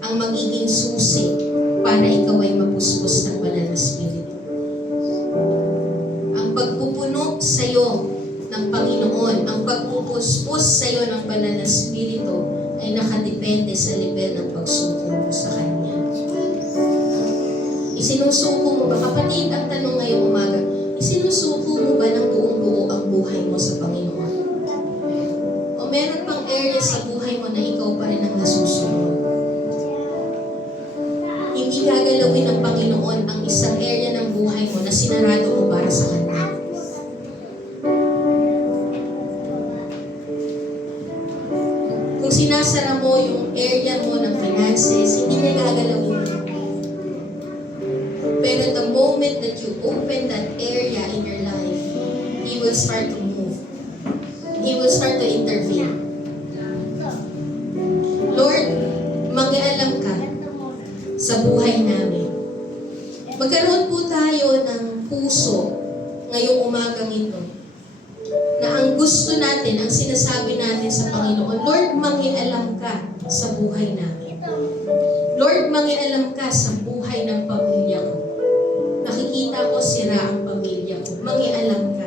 ang magiging susi para ikaw ay mapuspos ng banal na Espiritu. Ang pagpupuno sa iyo ng Panginoon, ang pagpupuspos sa iyo ng banal na Espiritu ay nakadepende sa level ng pagsuko mo sa Kanya. Isinusuko mo ba? Kapatid, ang tanong ngayong umaga, isinusuko mo ba ng buong buo ang buhay mo sa Panginoon? O meron pang area sa buhay mo na ikaw pa rin ang nasusunod? Hindi gagalawin ng Panginoon ang isang area ng buhay mo na sinarado mo para sa Kanya. Kung sinasara mo yung area mo ng finances, hindi niya gagalawin. Pero the moment that you open that area in your life, He will start to move. He will start to intervene. Lord, mag-aalam ka sa buhay namin. Magkaroon po tayo ng puso ngayong umagang ito, na ang gusto natin, ang sinasabi natin sa Panginoon, Lord, mangialam ka sa buhay namin. Lord, mangialam ka sa buhay ng pamilya ko. Nakikita ko sira ang pamilya ko. Mangialam ka.